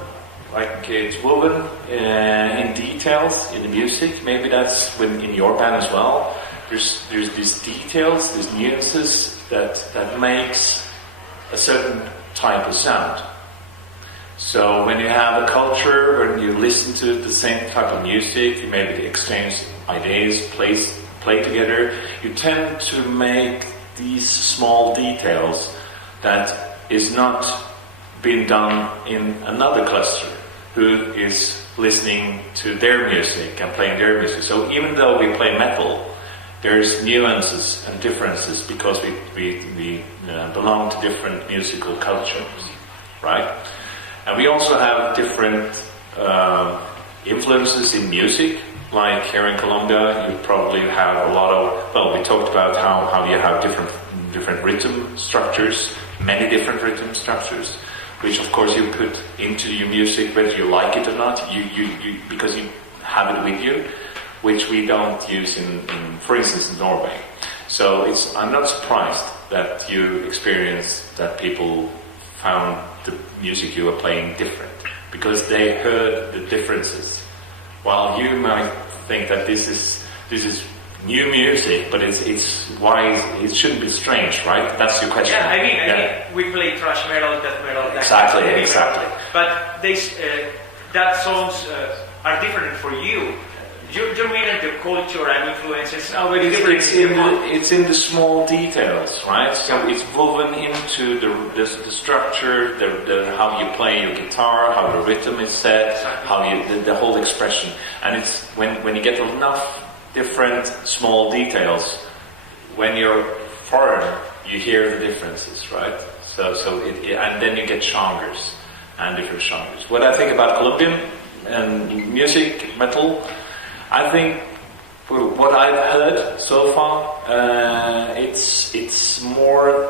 in details in the music. Maybe that's in your band as well. There's these details, these nuances that makes a certain type of sound. So when you have a culture, when you listen to the same type of music, maybe they exchange ideas, play together, you tend to make these small details that is not being done in another cluster who is listening to their music and playing their music. So even though we play metal, there's nuances and differences because we belong to different musical cultures, right? And we also have different influences in music. Like here in Colombia, you probably have a lot of. Well, we talked about how you have different rhythm structures, many different rhythm structures, which of course you put into your music whether you like it or not. You because you have it with you, which we don't use in for instance, in Norway. So I'm not surprised that you experienced that people found the music you were playing different because they heard the differences. While you might think that this is new music, but it's why it shouldn't be strange, right? That's your question. Yeah, I mean, we play thrash metal, death metal, exactly. But that songs are different for you. You mean the culture and influences are very different. It's in the small details, right? So it's woven into the structure, how you play your guitar, how the rhythm is set, how the whole expression. And it's when you get enough different small details, when you're foreign, you hear the differences, right? And then you get genres and different genres. What I think about Colombian and music, metal, I think what I've heard so far, it's more.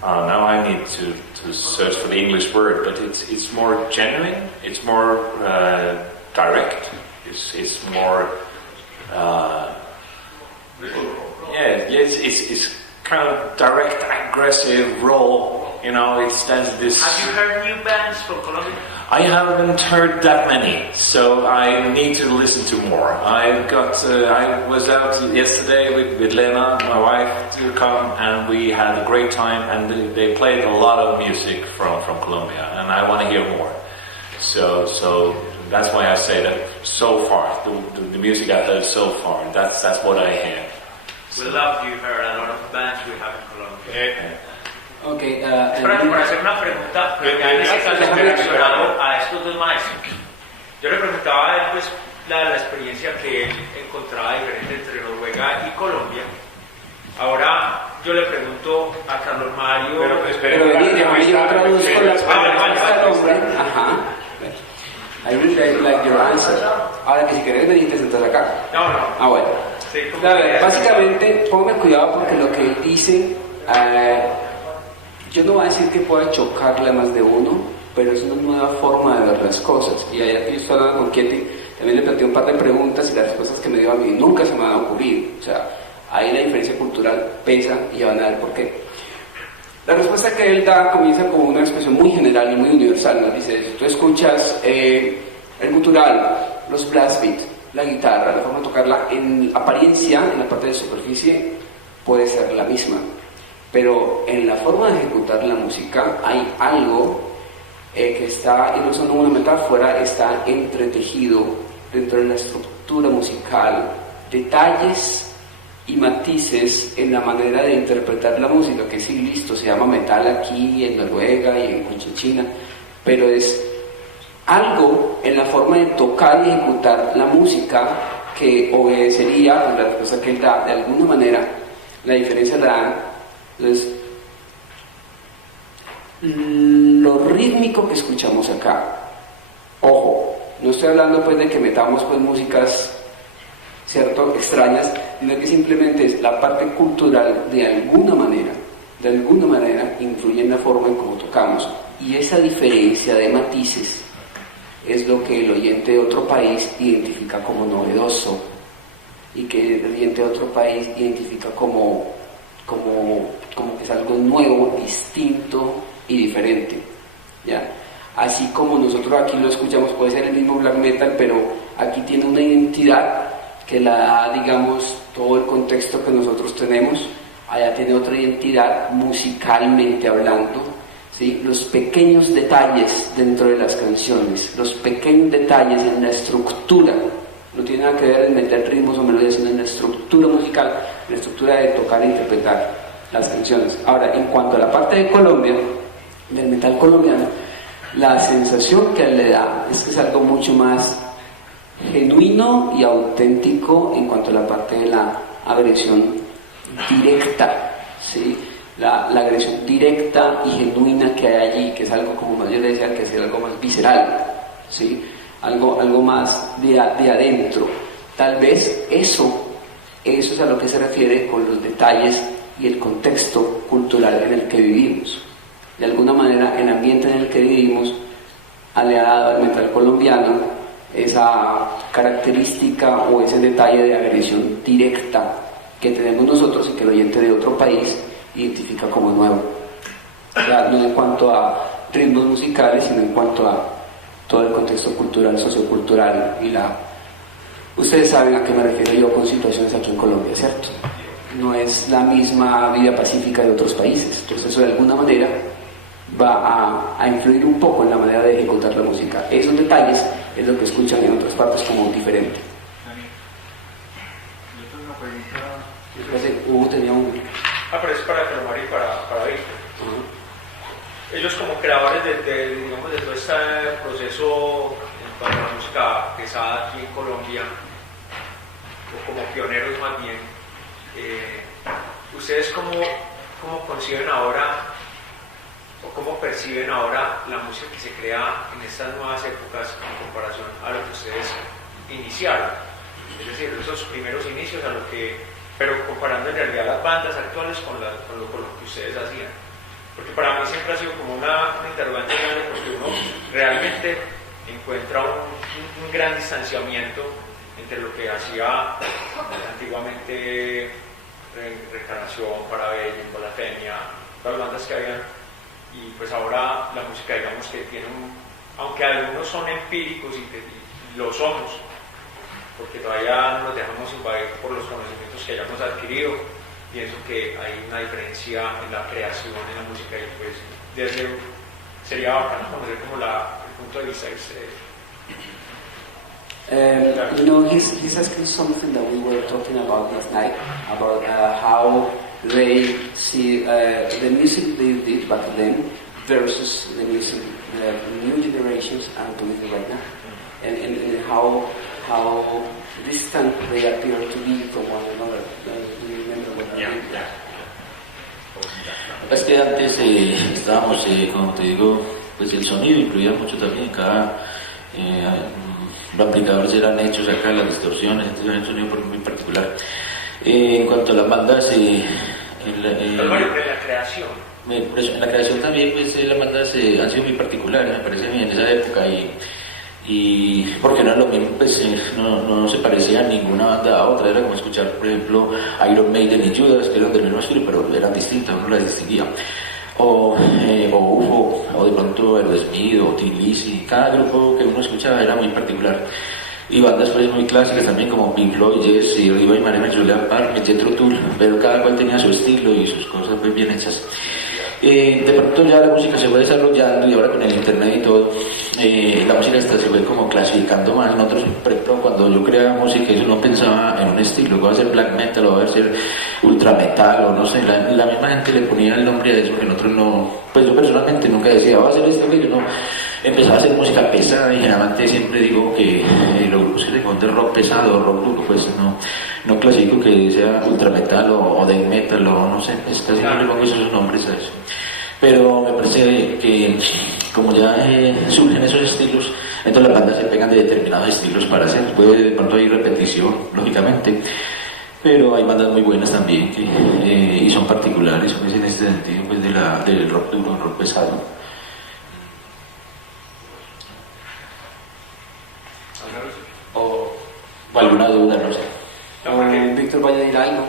Now I need to search for the English word, but it's more genuine. It's more direct. It's more. It's kind of direct, aggressive, raw. You know, it stands this. Have you heard new bands from Colombia? I haven't heard that many, so I need to listen to more. I was out yesterday with Lena, my wife, to come, and we had a great time, and they played a lot of music from Colombia, and I want to hear more. So that's why I say that so far, the music I heard so far, that's what I hear. We love you heard a lot of bands we have in Colombia. Okay, Por hacer una pregunta, en ese caso relacionado a estos dos maestros, yo le preguntaba a él pues, la experiencia que él encontraba diferente entre Noruega y Colombia. Ahora yo le pregunto a Carlos Mario. Pero déjame yo traduzco las palabras del hombre. Ajá. I really like your answer. Ahora que si querés venir te sentás acá. No. Ah, bueno. Sí, A ver, básicamente, ponme cuidado porque lo que él dice, yo no voy a decir que pueda chocarle a más de uno, pero es una nueva forma de ver las cosas. Y ayer que yo estaba hablando con Ketty, también le planteé un par de preguntas y las respuestas que me dio a mí nunca se me van a ocurrir. O sea, ahí la diferencia cultural pesa y ya van a ver por qué. La respuesta que él da comienza como una expresión muy general y muy universal. Nos dice, si tú escuchas el gutural, los blast beat, la guitarra, la forma de tocarla, en apariencia, en la parte de superficie, puede ser la misma. Pero en la forma de ejecutar la música hay algo que está, y no usando una metáfora, está entretejido dentro de la estructura musical, detalles y matices en la manera de interpretar la música, que sí, listo, se llama metal aquí en Noruega y en Cochinchina, pero es algo en la forma de tocar y ejecutar la música que obedecería, pues, la respuesta que él da, de alguna manera, la diferencia la dan. Entonces, lo rítmico que escuchamos acá, ojo, no estoy hablando pues de que metamos pues músicas, ¿cierto?, extrañas, sino que simplemente es la parte cultural de alguna manera influye en la forma en cómo tocamos, y esa diferencia de matices es lo que el oyente de otro país identifica como novedoso y que el oyente de otro país identifica como que es algo nuevo, distinto y diferente, ¿ya? Así como nosotros aquí lo escuchamos, puede ser el mismo black metal, pero aquí tiene una identidad que la da, digamos, todo el contexto que nosotros tenemos, allá tiene otra identidad musicalmente hablando, ¿sí? Los pequeños detalles dentro de las canciones, los pequeños detalles en la estructura, no tiene nada que ver en meter ritmos o melodías, sino en la estructura musical, la estructura de tocar e interpretar las canciones. Ahora, en cuanto a la parte de Colombia, del metal colombiano, la sensación que a él le da es que es algo mucho más genuino y auténtico en cuanto a la parte de la agresión directa, ¿sí? La agresión directa y genuina que hay allí, que es algo, como más yo le decía, que es algo más visceral, ¿sí? Algo más de adentro. Tal vez eso es a lo que se refiere con los detalles y el contexto cultural en el que vivimos. De alguna manera, el ambiente en el que vivimos le ha dado al metal colombiano esa característica o ese detalle de agresión directa que tenemos nosotros y que el oyente de otro país identifica como nuevo. O sea, no en cuanto a ritmos musicales, sino en cuanto a todo el contexto cultural, sociocultural y Ustedes saben a qué me refiero yo con situaciones aquí en Colombia, ¿cierto? No es la misma vida pacífica de otros países, entonces eso de alguna manera va a influir un poco en la manera de ejecutar la música. Esos detalles es lo que escuchan en otras partes como diferente. Hugo tenía un... Pero es para Caromari y para Víctor. Ellos como creadores digamos, de todo este proceso en cuanto a la música pesada aquí en Colombia, o como pioneros más bien, ¿ustedes cómo conciben ahora o cómo perciben ahora la música que se crea en estas nuevas épocas en comparación a lo que ustedes iniciaron? Es decir, esos primeros inicios pero comparando en realidad las bandas actuales con lo que ustedes hacían. Porque para mí siempre ha sido como una interrogante grande, porque uno realmente encuentra un gran distanciamiento entre lo que hacía antiguamente Reencarnación, Parabellum, Blasfemia, todas las bandas que habían, y pues ahora la música, digamos que tiene aunque algunos son empíricos y lo somos, porque todavía no nos dejamos invadir por los conocimientos que hayamos adquirido, pienso que hay una diferencia en la creación en la música, y pues sería bacano conocer como el punto de vista de ustedes. He's asking something that we were talking about last night, about how they see the music they did back then versus the music the new generations are doing right now, and how distant they appear to be from one another. Do you remember what I mean? Es que antes estábamos, como te digo, pues el sonido influía mucho también. Cada los amplificadores eran hechos acá, las distorsiones, entonces era un sonido muy particular. En cuanto a las bandas, en la creación. En la creación también, pues las bandas han sido muy particulares, me parece a mí, en esa época, y porque no es lo mismo, pues no se parecía a ninguna banda a otra. Era como escuchar, por ejemplo, Iron Maiden y Judas, que eran del mismo estilo, pero eran distintas, uno las distinguía. O UFO, o de pronto Aerosmith, o Thin Lizzy. Cada grupo que uno escuchaba era muy particular. Y bandas pues muy clásicas también, como Pink Floyd, Yes, y Riva y Marina, Julian Park, Jethro Tull, pero cada cual tenía su estilo y sus cosas pues bien hechas. De pronto ya la música se fue desarrollando, y ahora con el internet y todo, la música esta se fue como clasificando más. Nosotros, por ejemplo, cuando yo creaba música, yo no pensaba en un estilo, va a ser black metal, o va a ser ultra metal, o no sé, la misma gente le ponía el nombre a eso, que nosotros no, pues yo personalmente nunca decía, va a ser esto, que yo no empezaba a hacer música pesada, y generalmente siempre digo que los grupos que se encuentran rock pesado o rock duro, pues no clasifico que sea ultra metal o death metal, o no sé, pues casi no le pongo esos nombres a eso. Pero me parece que como ya surgen esos estilos, entonces las bandas se pegan de determinados estilos para hacer. Puede de pronto hay repetición, lógicamente, pero hay bandas muy buenas también y son particulares, pues, en este sentido, pues, del rock duro, rock pesado. O alguna duda, no sé. Víctor, ¿vaya a decir algo?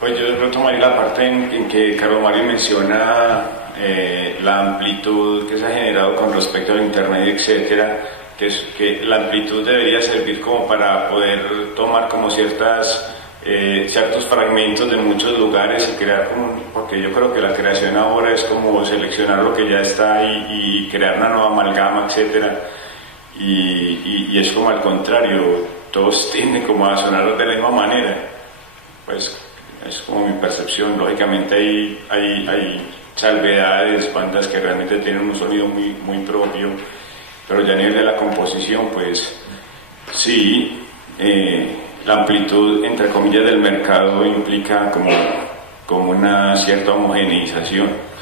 Pues yo retomaría la parte en que Carlos Mario menciona la amplitud que se ha generado con respecto al internet, etcétera, que la amplitud debería servir como para poder tomar como ciertos fragmentos de muchos lugares y crear porque yo creo que la creación ahora es como seleccionar lo que ya está y crear una nueva amalgama, etcétera, y es como al contrario, todos tienden como a sonar de la misma manera, pues es como mi percepción. Lógicamente hay salvedades, bandas que realmente tienen un sonido muy, muy propio, pero ya a nivel de la composición, pues sí, la amplitud, entre comillas, del mercado implica como una cierta homogeneización.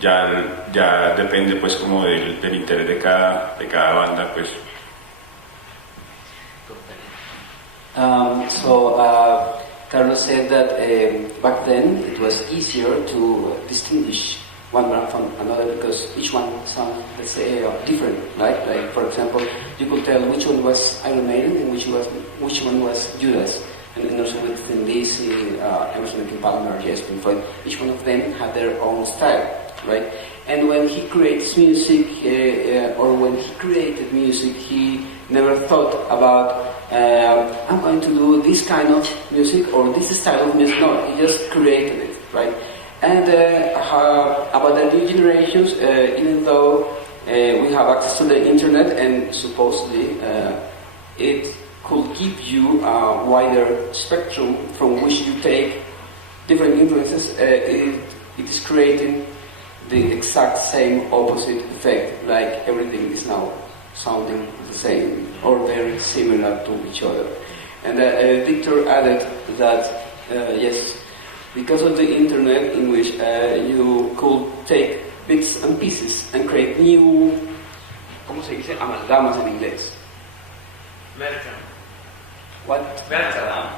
Ya depende pues como del interés de cada banda, pues. Carlos said that back then it was easier to distinguish one band from another because each one sounds, let's say, different, right? Like, for example, you could tell which one was Iron Maiden and which one was Judas. And also with Thin Lizzy, Emerson, Lake and Palmer, yes, Pink Floyd, each one of them had their own style, right? And when he creates music, or when he created music, he never thought about I'm going to do this kind of music or this style of music. No, he just created it, right? And about the new generations, even though we have access to the internet, and supposedly it could give you a wider spectrum from which you take different influences. It is creating the exact same opposite effect, like everything is now sounding the same or very similar to each other. And Victor added that yes, because of the internet, in which you could take bits and pieces and create new, ¿cómo se dice? Amalgamas en inglés. Meltdown. What? Meltdown.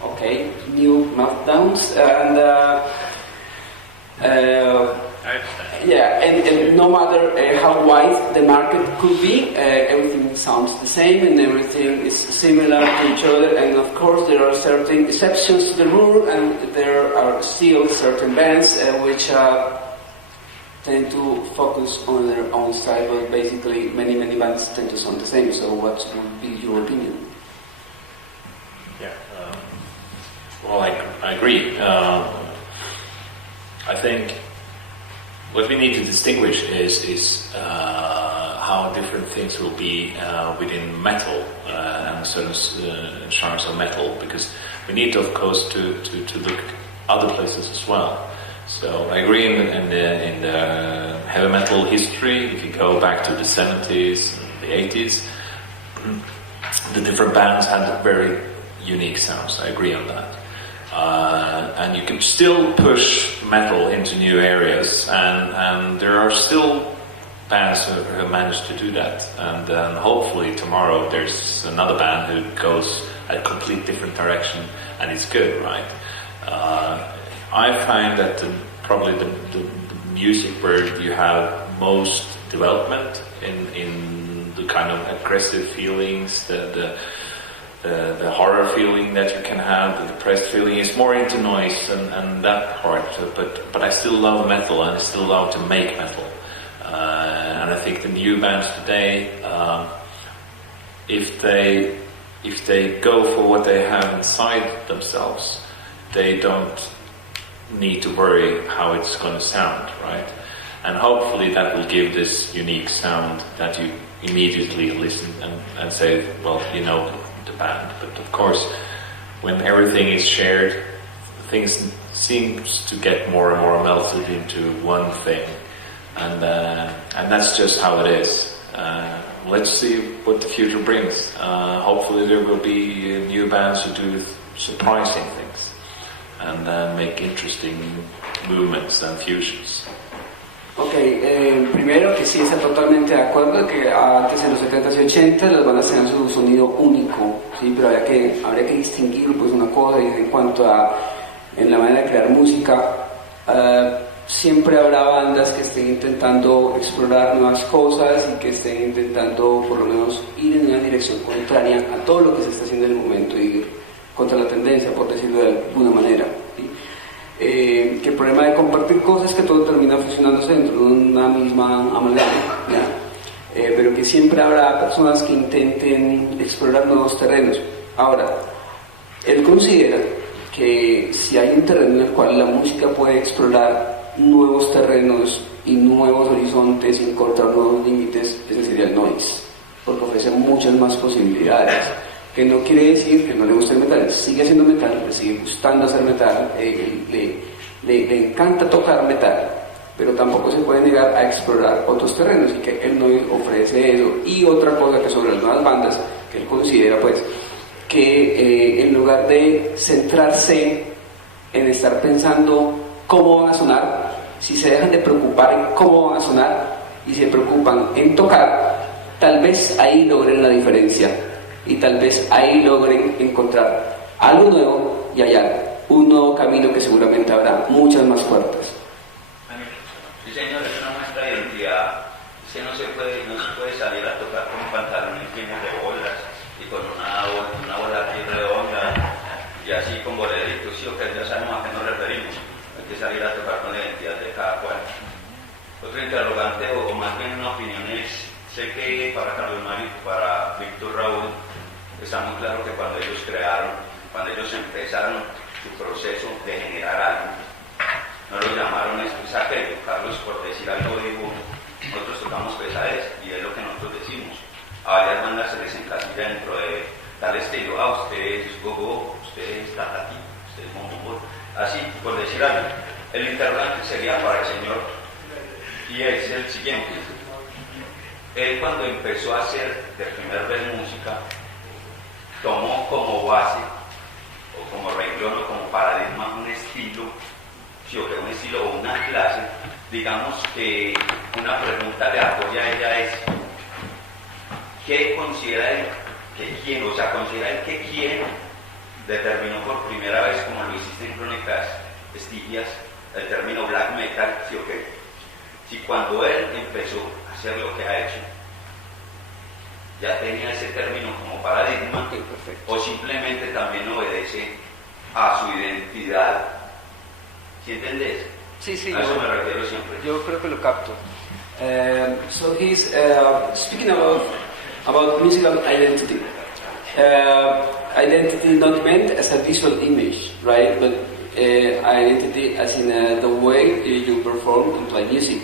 Okay, new meltdowns and I understand. yeah, and no matter how wide the market could be, everything sounds the same and everything is similar to each other. And of course, there are certain exceptions to the rule, and there are still certain bands which tend to focus on their own style. But basically, many bands tend to sound the same. So, what would be your opinion? Yeah. Well, I agree. I think what we need to distinguish is how different things will be within metal and certain genres of metal, because we need, of course, to look other places as well. So I agree in the heavy metal history. If you go back to the 70s and the 80s, the different bands had very unique sounds. I agree on that. And you can still push metal into new areas, and there are still bands who have managed to do that. And hopefully tomorrow there's another band who goes a complete different direction, and it's good, right? I find that probably the music where you have most development in the kind of aggressive feelings, the horror feeling that you can have, the depressed feeling, is more into noise and that part. But I still love metal, and I still love to make metal. And I think the new bands today, if they go for what they have inside themselves, they don't need to worry how it's going to sound, right? And hopefully that will give this unique sound that you immediately listen and say, well, you know the band. But of course, when everything is shared, things seems to get more and more melted into one thing, and that's just how it is. Let's see what the future brings. Hopefully there will be new bands who do surprising things and make interesting movements and fusions. Ok, primero que sí está totalmente de acuerdo que antes en los 70s y 80 las bandas tenían su sonido único, ¿sí? Pero habría que distinguir pues una cosa, y en cuanto a en la manera de crear música, siempre habrá bandas que estén intentando explorar nuevas cosas y que estén intentando por lo menos ir en una dirección contraria a todo lo que se está haciendo en el momento, y ir contra la tendencia, por decirlo de alguna manera, ¿sí? Que el problema de compartir cosas es que todo termina fusionándose dentro de una misma amalgama, pero que siempre habrá personas que intenten explorar nuevos terrenos. Ahora, él considera que si hay un terreno en el cual la música puede explorar nuevos terrenos y nuevos horizontes y encontrar nuevos límites, ese sería el noise, porque ofrece muchas más posibilidades. Que no quiere decir que no le guste el metal, sigue haciendo metal, le sigue gustando hacer metal, le encanta tocar metal, pero tampoco se puede negar a explorar otros terrenos, y que él no ofrece eso. Y otra cosa que sobre las nuevas bandas, que él considera pues que en lugar de centrarse en estar pensando cómo van a sonar, si se dejan de preocupar en cómo van a sonar y se preocupan en tocar, tal vez ahí logren la diferencia. Y tal vez ahí logren encontrar algo nuevo y hallar un nuevo camino que seguramente habrá muchas más puertas. Sí, señor, es una muestra de identidad. Es que no se puede salir a tocar con pantalones llenos de bolas y con una bola aquí redonda y así con boleritos, sí, que ya sabemos a qué nos referimos. Hay que salir a tocar con la identidad de cada cual. Otro interrogante, o más bien una opinión, es: sé que para Carlos Mario y para Víctor Raúl está muy claro que cuando ellos empezaron su proceso de generar algo, no lo llamaron esto es aquello. Carlos, por decir algo, dijo: nosotros tocamos pues a eso, y es lo que nosotros decimos. A varias bandas se les encasilla dentro de tal estilo, usted es gogo, usted es tatati, usted es bombón, así, por decir algo. El interrogante sería para el señor, y es el siguiente. Él cuando empezó a hacer de primer vez música, tomó como base, o como renglón, o como paradigma, un estilo, sí, o que un estilo o una clase. Digamos que una pregunta le apoya a ella es, ¿qué considera él que quién, o sea, considera él que quién determinó por primera vez, como lo hiciste en Crónicas Estigias, el término black metal, sí o qué? Si cuando él empezó a hacer lo que ha hecho, ya tenía ese término como paradigma, o simplemente también obedece a su identidad. ¿Sí entendés? Sí, A eso me refiero siempre. Yo creo que lo capto. So he's speaking about musical identity. Identity not meant as a visual image, right? But identity as in the way you perform and play music.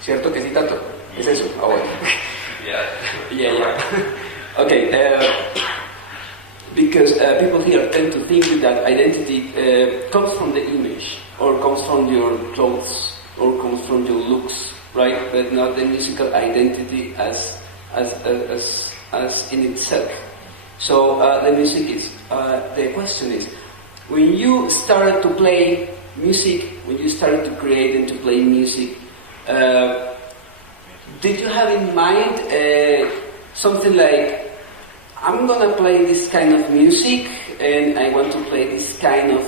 ¿Cierto que sí, Tato? ¿Es eso? Ah, bueno. Yeah. Okay. Because people here tend to think that identity comes from the image, or comes from your clothes, or comes from your looks, right? But not the musical identity as in itself. So the music is the question is, when you started to play music, when you started to create and to play music, did you have in mind something like, I'm gonna play this kind of music and I want to play this kind of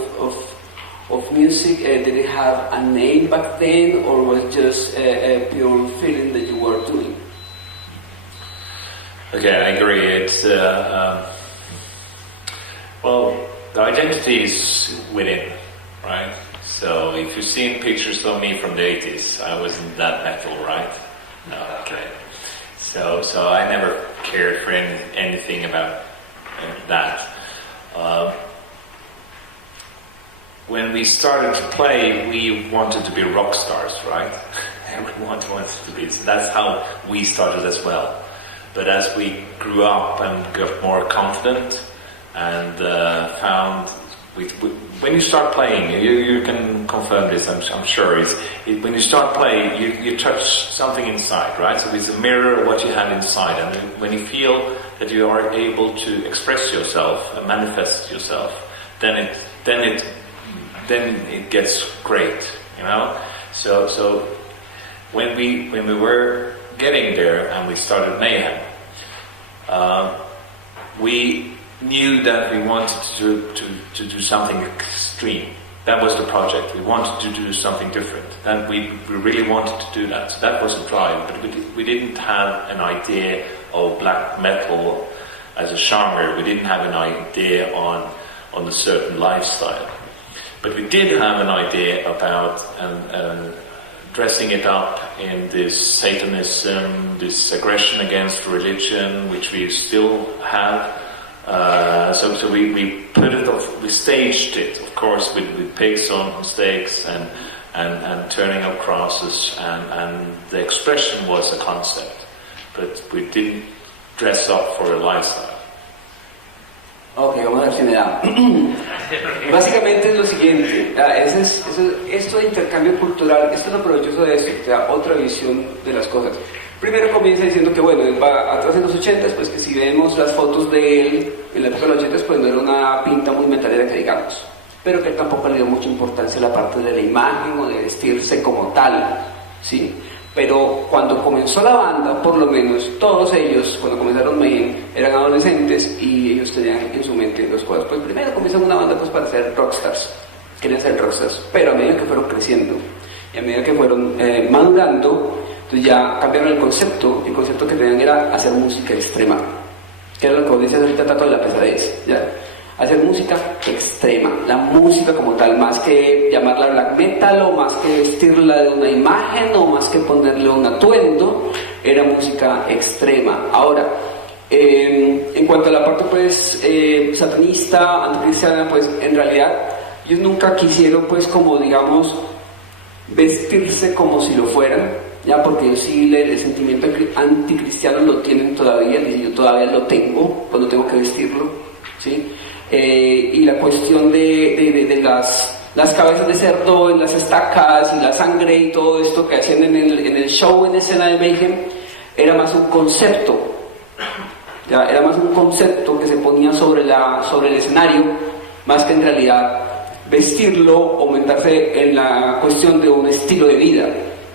music? Did it have a name back then, or was just a pure feeling that you were doing? Okay, I agree. It's well, the identity is within, right? So if you've seen pictures of me from the 80s, I wasn't that metal, right? No, okay. So I never cared for anything about that. When we started to play, we wanted to be rock stars, right? Everyone wanted to be. So that's how we started as well. But as we grew up and got more confident and found, when you start playing, you can confirm this, I'm sure, when you start playing, you touch something inside, right? So it's a mirror of what you have inside, and when you feel that you are able to express yourself and manifest yourself, then it gets great, you know? So when we were getting there and we started Mayhem, we knew that we wanted to do something extreme. That was the project. We wanted to do something different, and we really wanted to do that. So that was the drive, but we didn't have an idea of black metal as a genre. We didn't have an idea on a certain lifestyle. But we did have an idea about dressing it up in this Satanism, this aggression against religion, which we still have. So we put it off, we staged it, of course, with pigs on stakes and turning up crosses, and the expression was a concept, but we didn't dress up for a lifestyle. Ok, vamos a reaccionar. Básicamente es lo siguiente, esto de intercambio cultural, esto es lo provechoso de esto, te da otra visión de las cosas. Primero comienza diciendo que bueno, él va atrás en los 80s, pues que si vemos las fotos de él en la época de los 80s, pues no era una pinta muy metalera que digamos, pero que tampoco le dio mucha importancia a la parte de la imagen o de vestirse como tal, ¿sí? Pero cuando comenzó la banda, por lo menos todos ellos, cuando comenzaron Mayhem, eran adolescentes y ellos tenían en su mente dos cosas. Pues primero comienzan una banda pues para ser rockstars, querían ser rockstars, pero a medida que fueron creciendo y a medida que fueron madurando, entonces ya cambiaron el concepto que tenían era hacer música extrema, que era lo que vos decías ahorita, Tato, de la pesadez, ¿ya? Hacer música extrema, la música como tal, más que llamarla black metal o más que vestirla de una imagen o más que ponerle un atuendo, era música extrema. Ahora, en cuanto a la parte pues satanista, anticristiana, pues en realidad ellos nunca quisieron pues como digamos vestirse como si lo fueran, ya, porque ellos sí el sentimiento anticristiano lo tienen todavía, y yo todavía lo tengo cuando tengo que vestirlo, ¿sí? Y la cuestión de las cabezas de cerdo en las estacas y la sangre y todo esto que hacían en el show, en escena de Mayhem, era más un concepto, ya, era más un concepto que se ponía sobre el escenario, más que en realidad vestirlo o aumentarse en la cuestión de un estilo de vida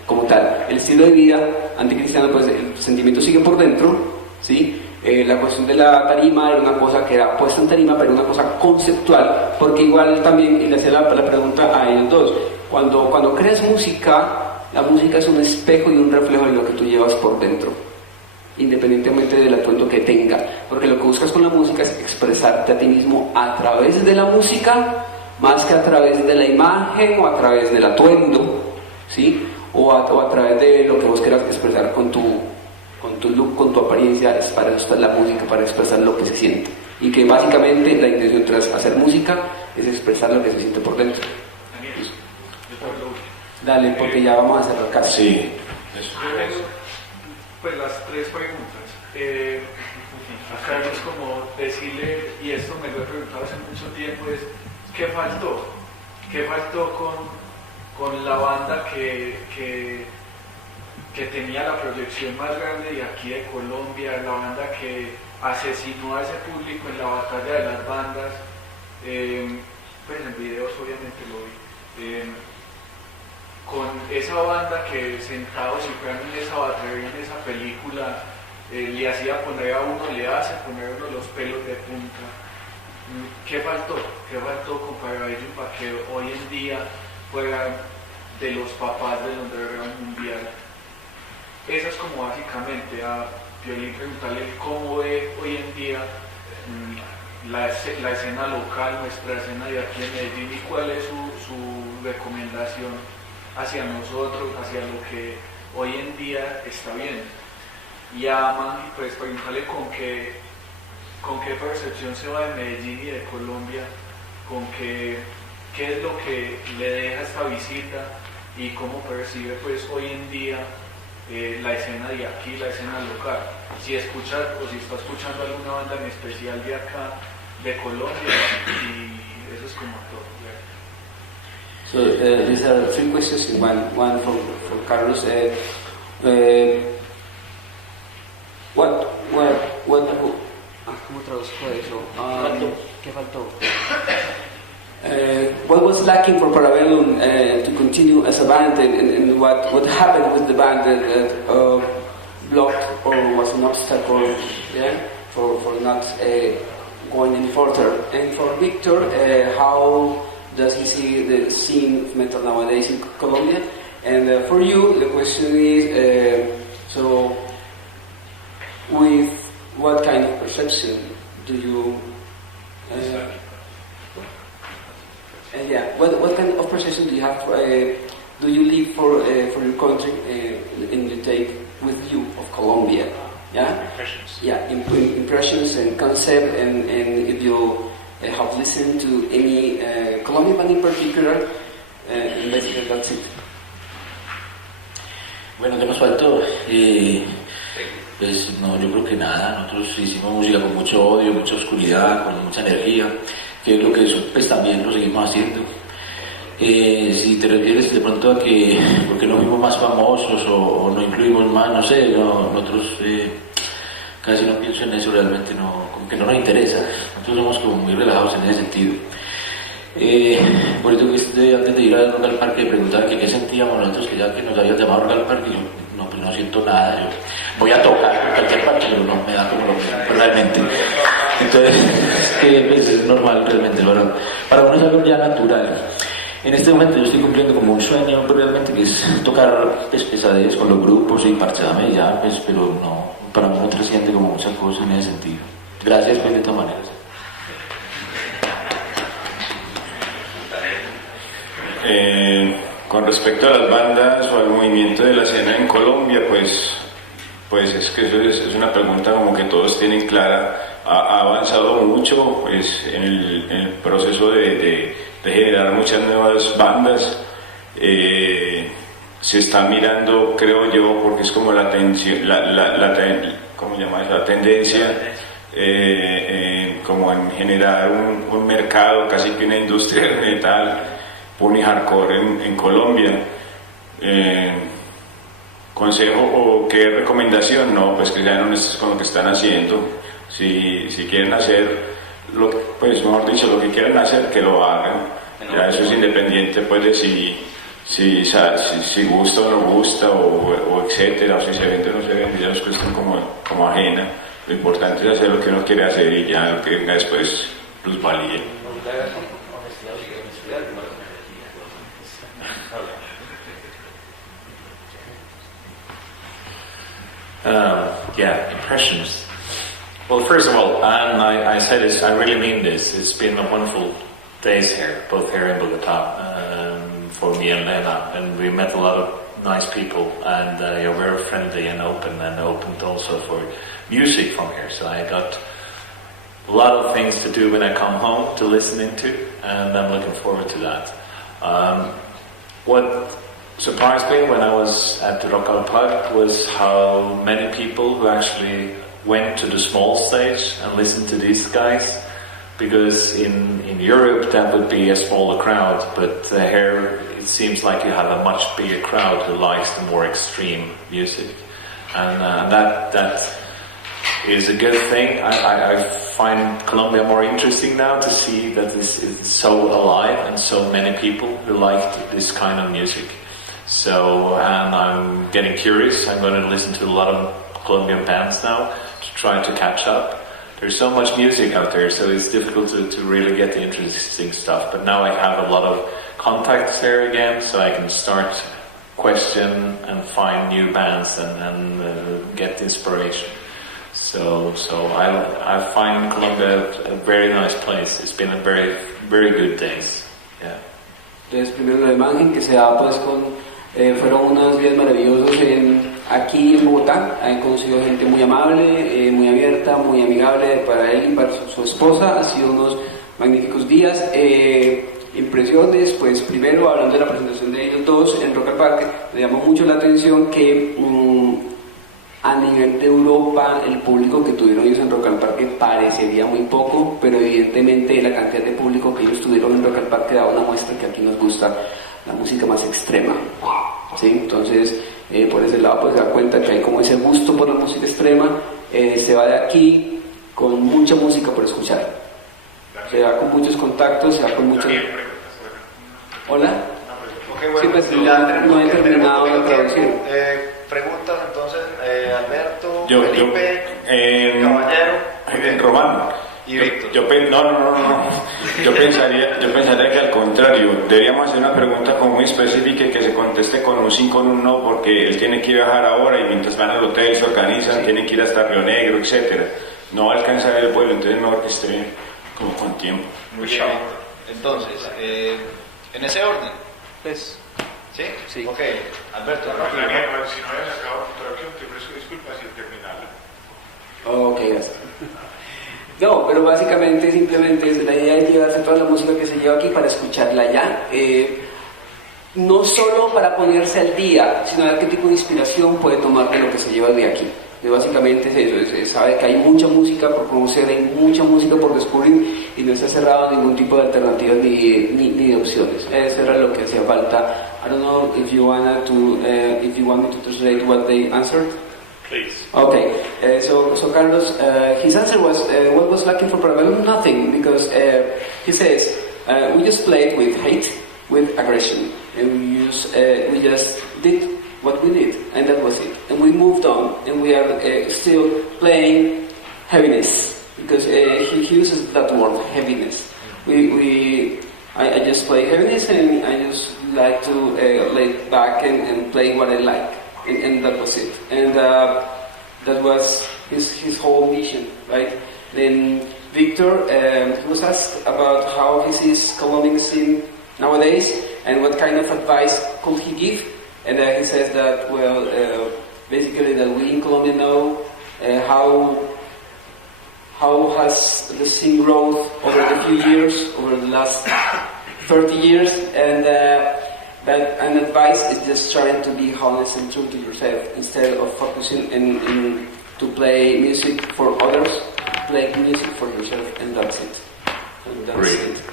como tal. El estilo de vida anticristiano, pues el sentimiento sigue por dentro, ¿sí? La cuestión de la tarima era una cosa que era puesta en tarima, pero una cosa conceptual, porque igual también, y le hacía la pregunta a ellos dos, cuando creas música, la música es un espejo y un reflejo de lo que tú llevas por dentro, independientemente del atuendo que tenga, porque lo que buscas con la música es expresarte a ti mismo a través de la música, más que a través de la imagen o a través del atuendo, ¿sí? O a través de lo que vos quieras expresar con tu look, con tu apariencia. Es para eso está la música, para expresar lo que se siente, y que básicamente la intención tras hacer música es expresar lo que se siente por dentro. Dale, porque ya vamos a cerrar casi. Sí. Pues las tres preguntas. Acá es como decirle, y esto me lo he preguntado hace mucho tiempo, es ¿qué faltó? ¿Qué faltó con la banda que tenía la proyección más grande de aquí de Colombia, la banda que asesinó a ese público en la batalla de las bandas? Pues en videos obviamente lo vi. Con esa banda que sentados y jugando en esa batería, en esa película, le hacía poner a uno, le hace poner uno los pelos de punta. ¿Qué faltó? ¿Qué faltó con Pagadello para que hoy en día fuera de los papás del underground mundial? Eso es como básicamente a Piolín preguntarle cómo ve hoy en día la escena local, nuestra escena de aquí en Medellín, y cuál es su recomendación hacia nosotros, hacia lo que hoy en día está bien. Y a Manny, pues preguntarle con qué percepción se va de Medellín y de Colombia, con qué es lo que le deja esta visita y cómo percibe pues hoy en día la escena de aquí, la escena local. Si escucha o si está escuchando alguna banda en especial de acá, de Colombia, y eso es como todo. So these are three questions in one. One for Carlos. ¿Cómo traduzco eso? ¿Qué faltó? What was lacking for Parabellum to continue as a band, and what happened with the band that blocked or was an obstacle, yeah, for not going any further? And for Victor, how does he see the scene of metal nowadays in Colombia? And for you, the question is, so with what kind of perception do you what kind of perception do you have do you live for your country and you take with you of Colombia? Impressions. Impressions and concept, and if you have listened to any Colombian band in particular, basically that's it. Bueno, ¿qué nos faltó? Pues no, yo creo que nada. Nosotros hicimos música con mucho odio, mucha oscuridad, con mucha energía, que es lo que pues también lo seguimos haciendo. Si te refieres de pronto a que porque no fuimos más famosos o no incluimos más, no sé, nosotros casi no pienso en eso realmente, como que no nos interesa. Nosotros somos como muy relajados en ese sentido. Por eso que antes de ir al Rock al Parque preguntaba que qué sentíamos nosotros, que ya que nos habían llamado a Rock al Parque, yo pues no siento nada, yo voy a tocar en cualquier parte, pero no me da como lo que realmente. Entonces, pues, es normal realmente, para uno es algo ya natural. En este momento yo estoy cumpliendo como un sueño, pero realmente, que es tocar pesadillas con los grupos y parcharme ya, pues, pero no, para mí no trasciende como muchas cosas en ese sentido. Gracias, pues, de todas maneras. Con respecto a las bandas o al movimiento de la escena en Colombia, pues es que eso es una pregunta como que todos tienen clara. Ha avanzado mucho pues, en el proceso de generar muchas nuevas bandas. se está mirando, creo yo, porque es como la tendencia, ¿cómo llama eso? La tendencia, como en generar un mercado, casi que una industria de metal, punk y hardcore en Colombia. ¿Consejo o qué recomendación? No, pues que sean honestos con lo que están haciendo. Si quieren hacer, pues mejor dicho, lo que quieran hacer, que lo hagan. Ya eso es independiente pues de si gusta o no gusta o etcétera, o si se vende o no se vende, ya es cuestión como ajena. Lo importante es hacer lo que uno quiere hacer y ya lo que venga después plusvalía. Yeah, impressions. Well, first of all, and I say this, I really mean this. It's been a wonderful days here, both here in Bogota, for me and Lena, and we met a lot of nice people, and you're very friendly and opened also for music from here. So I got a lot of things to do when I come home to listen into, and I'm looking forward to that. What surprised me when I was at the Rock al Park was how many people who actually went to the small stage and listened to these guys, because in Europe that would be a smaller crowd, but here it seems like you have a much bigger crowd who likes the more extreme music, and that is a good thing. I find Colombia more interesting now to see that this is so alive and so many people who like this kind of music. So, and I'm getting curious. I'm going to listen to a lot of Colombian bands now to try to catch up. There's so much music out there, so it's difficult to really get the interesting stuff. But now I have a lot of contacts there again, so I can start question and find new bands and get inspiration. So I find Colombia a very nice place. It's been a very, very good days. Yeah. Entonces, primero lo de Mangin, que se da pues fueron unos días maravillosos aquí en Bogotá. Han conocido gente muy amable, muy abierta, muy amigable para él y para su esposa. Han sido unos magníficos días. Impresiones, pues primero hablando de la presentación de ellos dos en Rock al Parque, me llamó mucho la atención que a nivel de Europa el público que tuvieron ellos en Rock al Parque parecería muy poco, pero evidentemente la cantidad de público que ellos tuvieron en Rock al Parque da una muestra que aquí nos gusta la música más extrema, ¿sí? Entonces por ese lado pues se da cuenta que hay como ese gusto por la música extrema. Se va de aquí con mucha música por escuchar, se va con muchos contactos, se va con muchos... ¿Hola? Okay, bueno, sí, pues no he terminado de traducir. Preguntas entonces, Alberto, Yo, Felipe, Caballero, Román. Y Víctor. Yo pensaría que al contrario, deberíamos hacer una pregunta como muy específica y que se conteste con un sí, con un no, porque él tiene que viajar ahora y mientras van al hotel se organizan, tienen que ir hasta Río Negro, etcétera. No va a alcanzar el vuelo, entonces mejor que esté como con tiempo. Muy bien. Entonces, en ese orden. Pues, ¿sí? Sí. Ok, Alberto. Si no había sacado traducción, te ofrezco disculpas y terminarla. Ok, gracias. No, pero básicamente simplemente la idea es llevarse toda la música que se lleva aquí para escucharla ya. No solo para ponerse al día, sino ver qué tipo de inspiración puede tomar de lo que se lleva de aquí. Y básicamente es eso, sabe que hay mucha música por conocer, hay mucha música por descubrir y no está cerrado a ningún tipo de alternativas ni de opciones. Eso era lo que hacía falta. I don't know if you want me to translate what they answered. Please. Okay, so Carlos, his answer was, what was lacking for Parabellum? Nothing, because he says, we just played with hate, with aggression, and we just did what we did, and that was it. And we moved on, and we are still playing heaviness, because he uses that word, heaviness. I just play heaviness, and I just like to lay back and play what I like. And that was it. And that was his whole mission, right? Then Victor, he was asked about how he sees Colombian scene nowadays and what kind of advice could he give. And he says that, well, basically that we in Colombia know how has the scene growth over the few years, over the last 30 years, and But an advice is just trying to be honest and true to yourself instead of focusing in to play music for others. Play music for yourself, and that's it. And that's it.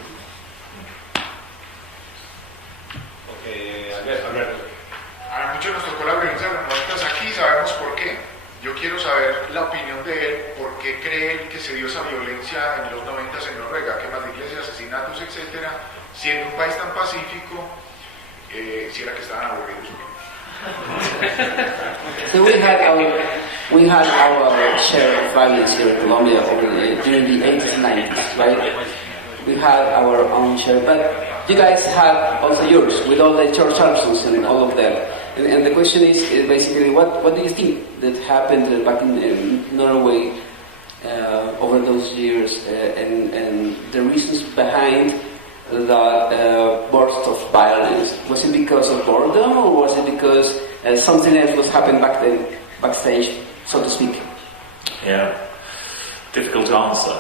A muchos nos tocó la pregunta de las notas aquí, sabemos por qué. Yo quiero saber la opinión de él, por qué cree él que se dio esa violencia en los 90 en Noruega, quemas de iglesias, asesinatos, etc. Siendo un país tan pacífico, si era que estaban aburridos. So we had our share of violence here in Colombia during the 80s and 90s, right? We had our own share, but you guys had also yours with all the church arms and all of them. And the question is basically, what do you think that happened back in Norway over those years, and the reasons behind that burst of violence? Was it because of boredom, or was it because something else was happening back then, backstage, so to speak? Yeah, difficult to answer.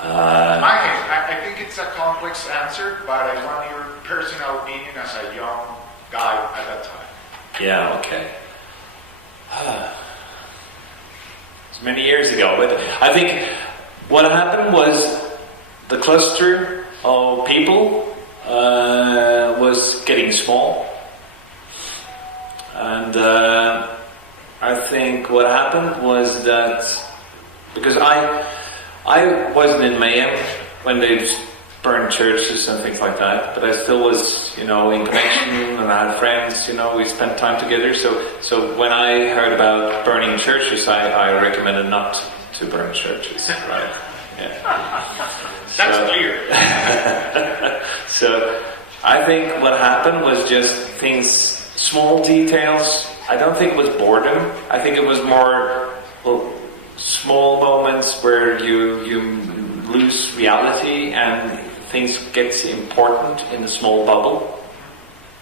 I think it's a complex answer, but I want your personal opinion as a young guy at that time. Yeah, okay. It's many years ago, but I think what happened was the cluster of people was getting small, and I think what happened was that because I wasn't in Mayhem when they burned churches and things like that, but I still was, in connection, and I had friends, we spent time together. So when I heard about burning churches, I recommended not to burn churches, right? Yeah. That's clear. So I think what happened was just things, small details. I don't think it was boredom. I think it was more small moments where you lose reality and things get important in a small bubble.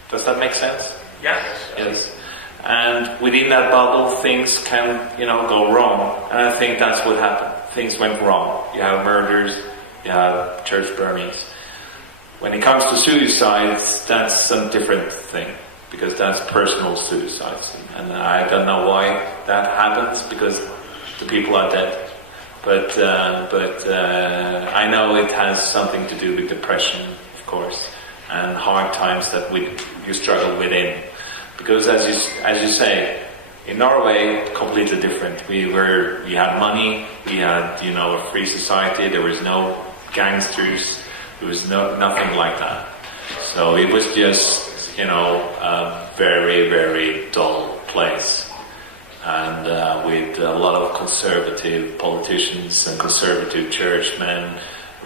Does that make sense? Yes. Yes. And within that bubble, things can, go wrong. And I think that's what happened. Things went wrong. You have murders, you have church burnings. When it comes to suicides, that's a different thing, because that's personal suicides. And I don't know why that happens, because the people are dead. But I know it has something to do with depression, of course, and hard times that you struggle within. Because as you say, in Norway, completely different. We had money, we had a free society. There was no gangsters. There was nothing like that. So it was just a very, very dull place. And with a lot of conservative politicians and conservative churchmen,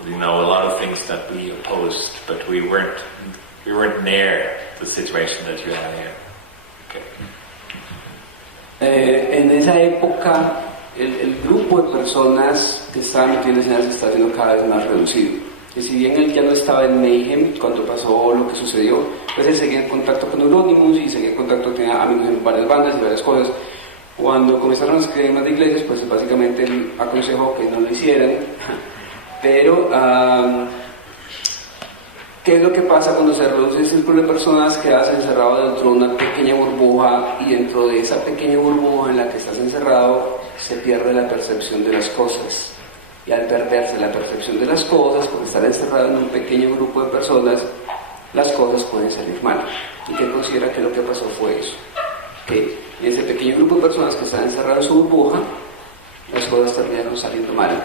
a lot of things that we opposed, but we weren't near the situation that you have here. Okay. En esa época, el grupo de personas que estaban metidas en se está haciendo cada vez más reducido. Que si bien él ya no estaba en Mayhem cuando pasó lo que sucedió, pues él seguía en contacto con Euronymous y seguía en contacto, tenía amigos en varias bandas y varias cosas. Cuando comenzaron a escribir más de iglesias, pues básicamente él aconsejó que no lo hicieran. Pero, ¿qué es lo que pasa cuando se reduce el círculo de personas? Quedas encerrado dentro de una pequeña burbuja, y dentro de esa pequeña burbuja en la que estás encerrado se pierde la percepción de las cosas. Y al perderse la percepción de las cosas, por estar encerrado en un pequeño grupo de personas, las cosas pueden salir mal. ¿Y qué considera que lo que pasó fue eso? Que en ese pequeño grupo de personas que están encerradas en su burbuja, las cosas terminaron saliendo mal.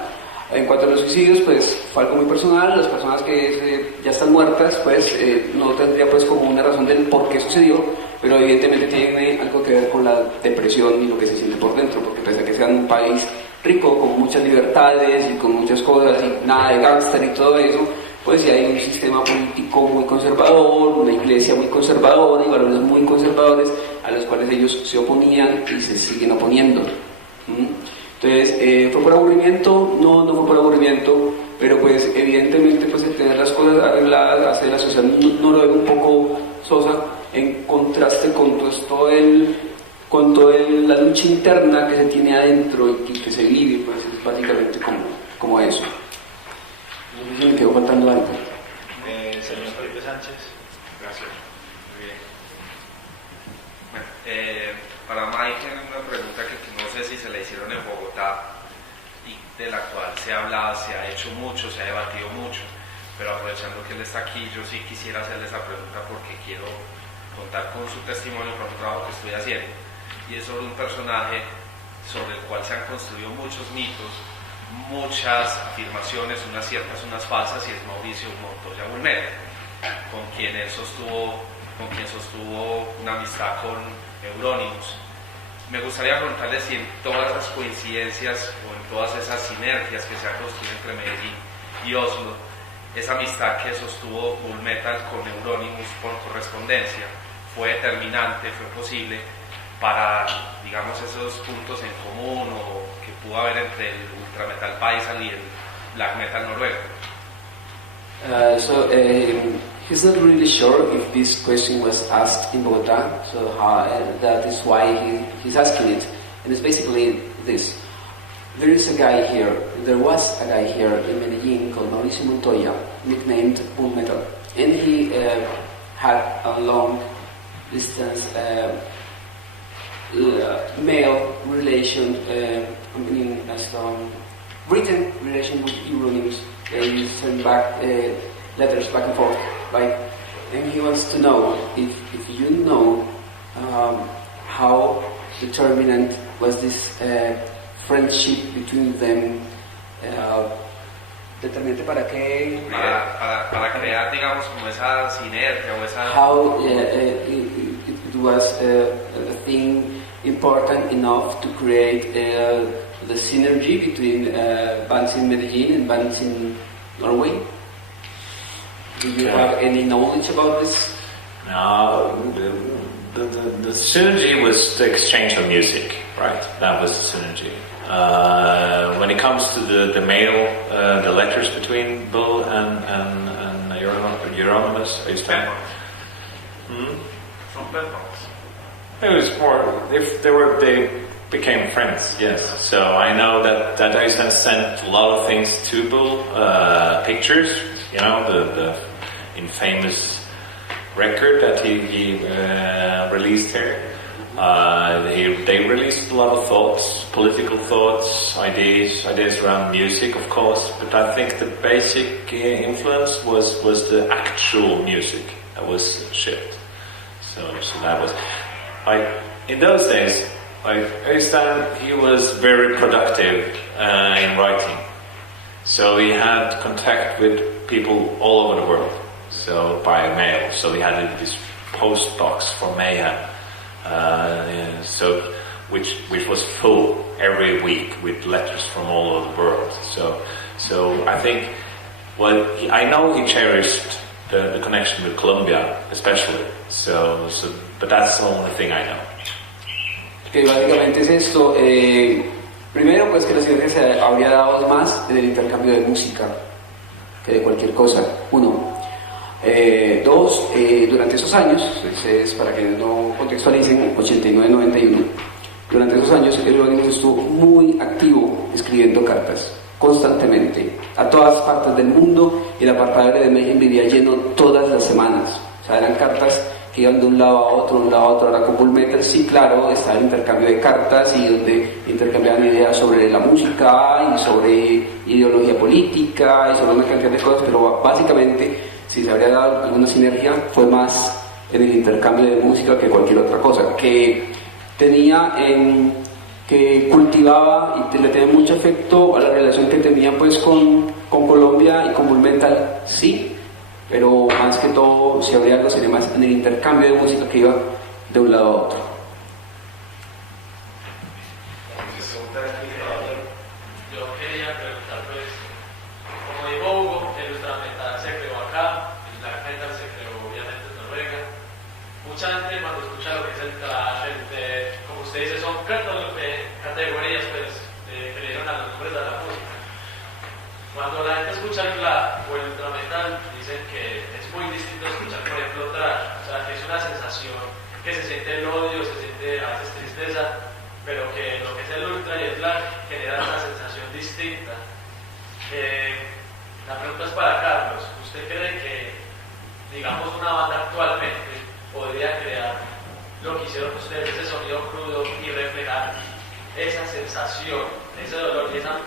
En cuanto a los suicidios, pues fue algo muy personal. Las personas que ya están muertas, pues no tendría pues como una razón del por qué sucedió, pero evidentemente tiene algo que ver con la depresión y lo que se siente por dentro, porque pese a que sea un país rico, con muchas libertades y con muchas cosas y nada de gángster y todo eso, pues sí hay un sistema político muy conservador, una iglesia muy conservadora y valores muy conservadores a los cuales ellos se oponían y se siguen oponiendo. Entonces, ¿fue por aburrimiento? No, no fue por aburrimiento, pero pues evidentemente pues el tener las cosas arregladas hace la sociedad no lo ve un poco sosa, en contraste con la lucha interna que se tiene adentro y que se vive, pues es básicamente como eso. No sé si me quedó faltando algo. Señor Felipe Sánchez. Gracias. Muy bien. Bueno, para Mike una pregunta que no sé si se le hicieron en Bogotá y de la cual se ha hablado, se ha hecho mucho, se ha debatido mucho, pero aprovechando que él está aquí, yo sí quisiera hacerle esa pregunta porque quiero contar con su testimonio por un trabajo que estoy haciendo, y es sobre un personaje sobre el cual se han construido muchos mitos, muchas afirmaciones, unas ciertas, unas falsas, y es Mauricio Montoya Bulnes, con quien sostuvo una amistad con Euronymous. Me gustaría preguntarle si en todas esas coincidencias o en todas esas sinergias que se han construido entre Medellín y Oslo, esa amistad que sostuvo Bull Metal con Euronymous por correspondencia fue determinante, fue posible para, digamos, esos puntos en común o que pudo haber entre el ultra metal paisa y el black metal noruego. He's not really sure if this question was asked in Bogota, so that is why he's asking it. And it's basically this. There is a guy here, there was a guy here in Medellín called Mauricio Montoya, nicknamed Bull Metal. And he had a long distance male relation, written relation with Euronymous. They send back letters back and forth, right? And he wants to know if you know how determinant was this friendship between them. Determinante para qué? Para crear, digamos, como esa sinergia o esa... How it was a thing important enough to create the synergy between bands in Medellín and bands in Norway. Do you have any knowledge about this? No, the synergy was the exchange of music, right? That was the synergy. When it comes to the mail, the letters between Bull and Euronymous, From Belfast. It was more, if they became friends, yes. So I know that Øystein sent a lot of things to Bull, pictures, you know, the infamous record that he released here. They released a lot of thoughts, political thoughts, ideas around music, of course, but I think the basic influence was the actual music that was shipped. So that was, like, in those days, like, Øystein, he was very productive in writing. So he had contact with people all over the world, so by mail. So he had this post box for Mayhem, so which was full every week with letters from all over the world. So I think, well, I know he cherished the connection with Colombia, especially. So, but that's the only thing I know. Que básicamente es esto. Primero, pues que la sinergia se habría dado más en el intercambio de música que de cualquier cosa. Uno. Dos, durante esos años, es para que no contextualicen, 89-91, durante esos años el organismo estuvo muy activo escribiendo cartas constantemente a todas partes del mundo, y el apartado de Mayhem vivía lleno todas las semanas. O sea, eran cartas que iban de un lado a otro, Ahora con Bull Metal, sí, claro, estaba el intercambio de cartas y donde intercambiaban ideas sobre la música y sobre ideología política y sobre una cantidad de cosas, pero básicamente, si se habría dado alguna sinergia, fue más en el intercambio de música que cualquier otra cosa, que tenía que cultivaba y le tenía mucho afecto a la relación que tenía pues con Colombia y con Bull Metal, sí, pero más que todo, si habría algo, sería más en el intercambio de música que iba de un lado a otro. Yo quería preguntar, pues, como dijo Hugo, el ultrametal se creó acá, el black metal se creó obviamente en Noruega. Mucha gente cuando escucha lo que es el thrash, el death, como usted dice, son categorías pues, que le dieron a los nombres de la música. Cuando la gente escucha el black o el ultrametal, dicen que es muy distinto a escuchar, por ejemplo, thrash. O sea, que es una sensación que se siente el odio, se siente a veces tristeza, pero que lo que es el ultra y el black genera una sensación distinta. La pregunta es para Carlos. ¿Usted cree que digamos, una banda actualmente podría crear lo que hicieron ustedes, ese sonido crudo y reflejar esa sensación, ese dolor y esa,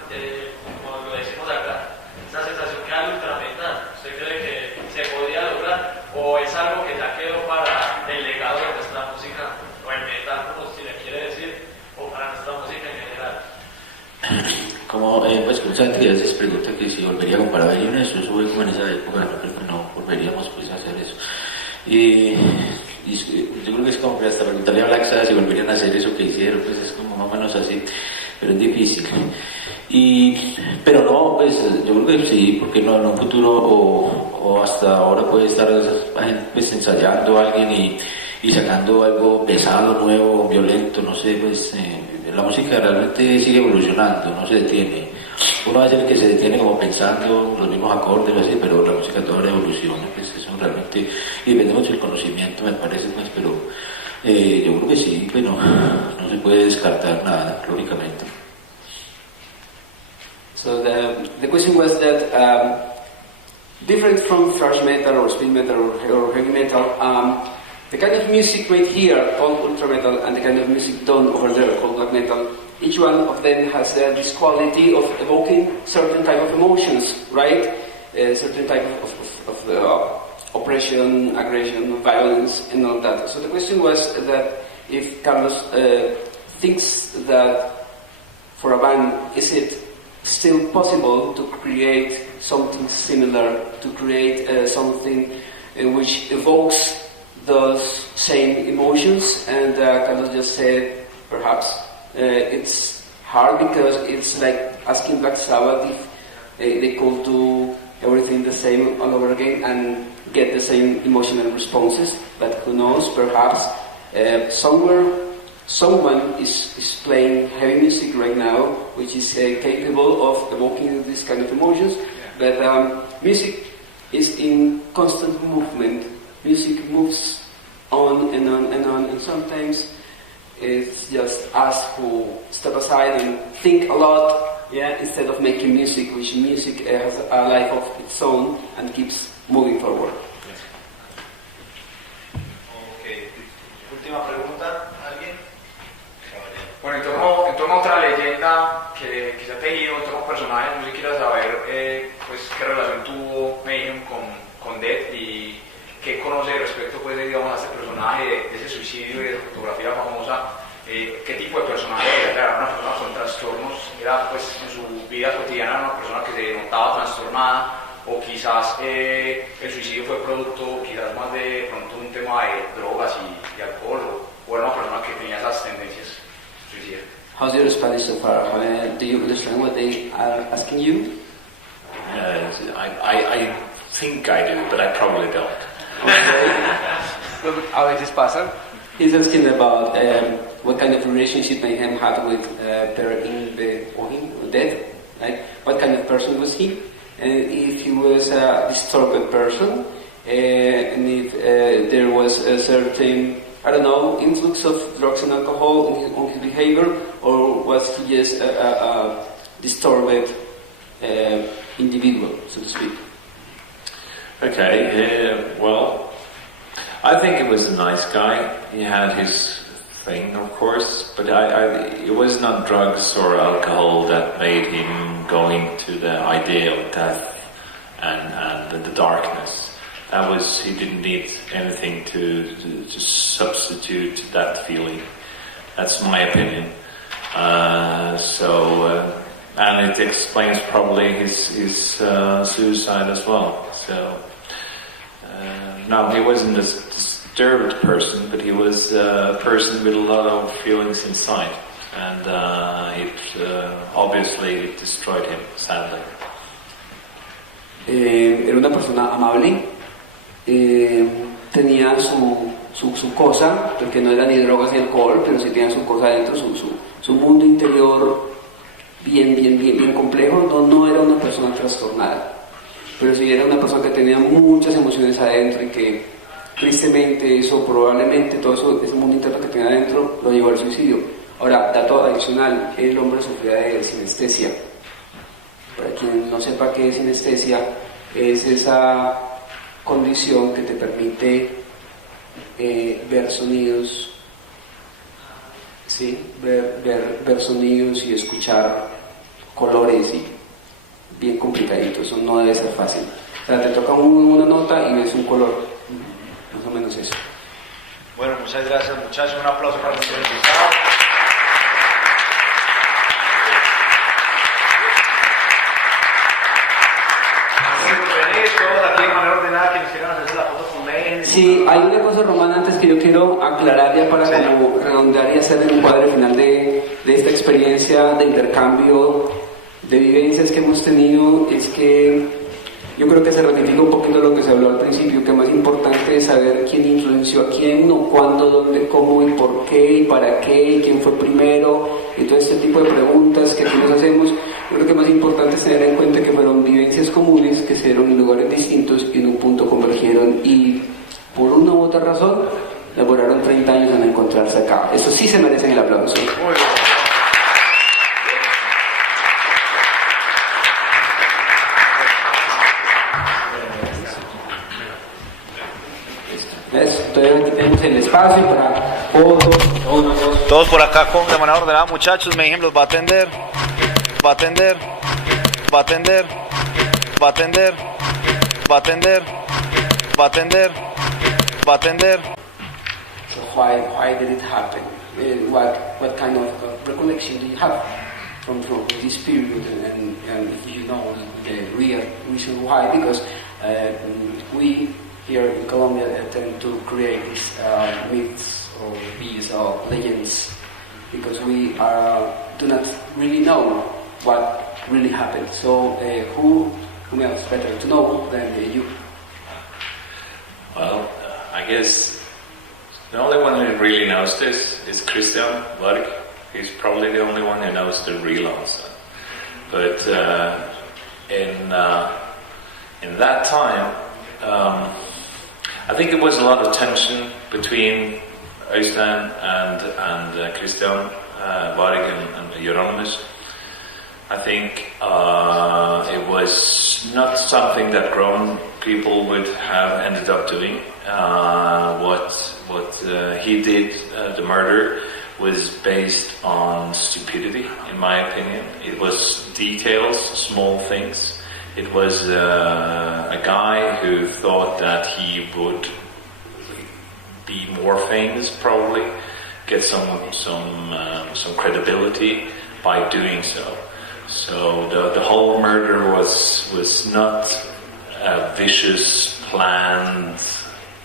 como lo decimos acá, esa sensación que da el ultrametal? ¿Usted cree que se podría lograr o es algo que ya quedó para el legado de nuestra música, o el metal, como si le quiere decir, o para nuestra música en general? Como, pues mucha gente que a veces pregunta que si volvería a comparar eso fue como en esa época, creo que no volveríamos pues a hacer eso. Y yo creo que es como que hasta preguntarle a Black Sabbath si volverían a hacer eso que hicieron, pues es como más o menos así, pero es difícil. Pero no, pues yo creo que sí, porque no en un futuro o hasta ahora puede estar pues ensayando a alguien y sacando algo pesado, nuevo, violento, no sé, pues la música realmente sigue evolucionando, no se detiene. Uno va a ser el que se detiene como pensando los mismos acordes, así, pero la música todavía evoluciona, pues eso realmente, y depende mucho del conocimiento, me parece, pues, pero yo creo que sí, pero no se puede descartar nada, lógicamente. So the question was that different from thrash metal or speed metal or heavy metal, the kind of music made here called ultra metal and the kind of music done over there called black metal, each one of them has this quality of evoking certain type of emotions, right? Certain type of oppression, aggression, violence, and all that. So the question was that if Carlos thinks that for a band, is it still possible to create something similar, to create something which evokes those same emotions? And Carlos just said, perhaps it's hard because it's like asking Black Sabbath if they could do everything the same all over again and get the same emotional responses. But who knows, perhaps somewhere someone is playing heavy music right now which is capable of evoking this kind of emotions. But music is in constant movement. Music moves on and on and on, and sometimes it's just us who step aside and think a lot, instead of making music, which music has a life of its own and keeps moving forward. Okay. Última pregunta, ¿alguien? Bueno, en torno a otra leyenda que se ha tejido, en torno a personajes, no sé si quieras saber pues, qué relación tuvo Mayhem con Death y qué conoce respecto pues, digamos, a este personaje, de ese suicidio y de esa fotografía famosa, qué tipo de personaje era. Era una persona con trastornos, era pues en su vida cotidiana una persona que se notaba trastornada, o quizás el suicidio fue producto quizás más de pronto un tema de drogas y alcohol, o era una persona que tenía esas tendencias suicidas. How's your Spanish so far? Do you understand what they are asking you? I think I do, but I probably don't. A veces pasa. He's asking about what kind of relationship Mayhem had with Per Yngve Death. Like, what kind of person was he? And if he was a disturbed person, and if there was a certain, I don't know, influx of drugs and alcohol on his behavior, or was he just a disturbed individual, so to speak? Okay, well, I think it was a nice guy. He had his thing, of course, but it was not drugs or alcohol that made him go into the idea of death and the darkness. That was, he didn't need anything to substitute that feeling. That's my opinion. And it explains probably his suicide as well. So, no, he wasn't a disturbed person, but he was a person with a lot of feelings inside. And obviously it destroyed him, sadly. Era una persona amable, tenía su cosa, porque no era ni drogas ni alcohol, pero sí tenía su cosa adentro, su mundo interior bien complejo. No era una persona trastornada, pero sí era una persona que tenía muchas emociones adentro y que tristemente eso, probablemente todo eso, ese mundo interno que tenía adentro lo llevó al suicidio. Ahora, dato adicional, el hombre sufría de sinestesia. Para quien no sepa qué es sinestesia, es esa condición que te permite ver sonidos, ¿sí? ver sonidos y escuchar colores y bien complicadito, eso no debe ser fácil. O sea, te toca una nota y ves un color, más o menos eso. Bueno, muchas gracias muchachos, un aplauso para nuestro invitado. Todos aquí de manera ordenada quienes quieran hacerse la foto con Mayhem. Sí, hay una cosa, Román, antes que yo quiero aclarar ya para como redondear y hacer un cuadro final de esta experiencia de intercambio de vivencias que hemos tenido, es que yo creo que se ratifica un poquito lo que se habló al principio, que más importante es saber quién influenció a quién, o cuándo, dónde, cómo y por qué y para qué, y quién fue primero, y todo este tipo de preguntas que aquí nos hacemos. Yo creo que más importante es tener en cuenta que fueron vivencias comunes que se dieron en lugares distintos y en un punto convergieron y por una u otra razón demoraron 30 años en encontrarse acá. Eso sí se merecen el aplauso. Muy bien. Entonces aquí tenemos el espacio para fotos, Todos por acá de manera ordenada, muchachos. Mayhem los va a atender. Va a atender. Va a atender. Va a atender. Va a atender. Va a atender. Va a atender. So why did it happen? What kind of recollection do you have from this period, and if you know the real reason why? Because we here in Colombia tend to create these myths or these legends because we do not really know what really happened. So who else better to know than you? Well, I guess the only one who really knows this is Christian Varg. He's probably the only one who knows the real answer. But in that time, I think there was a lot of tension between Øystein and Christian Varg and Hieronymus. I think it was not something that grown people would have ended up doing. What he did, the murder, was based on stupidity, in my opinion. It was details, small things. It was a guy who thought that he would be more famous, probably get some credibility by doing so. So the whole murder was not a vicious, planned,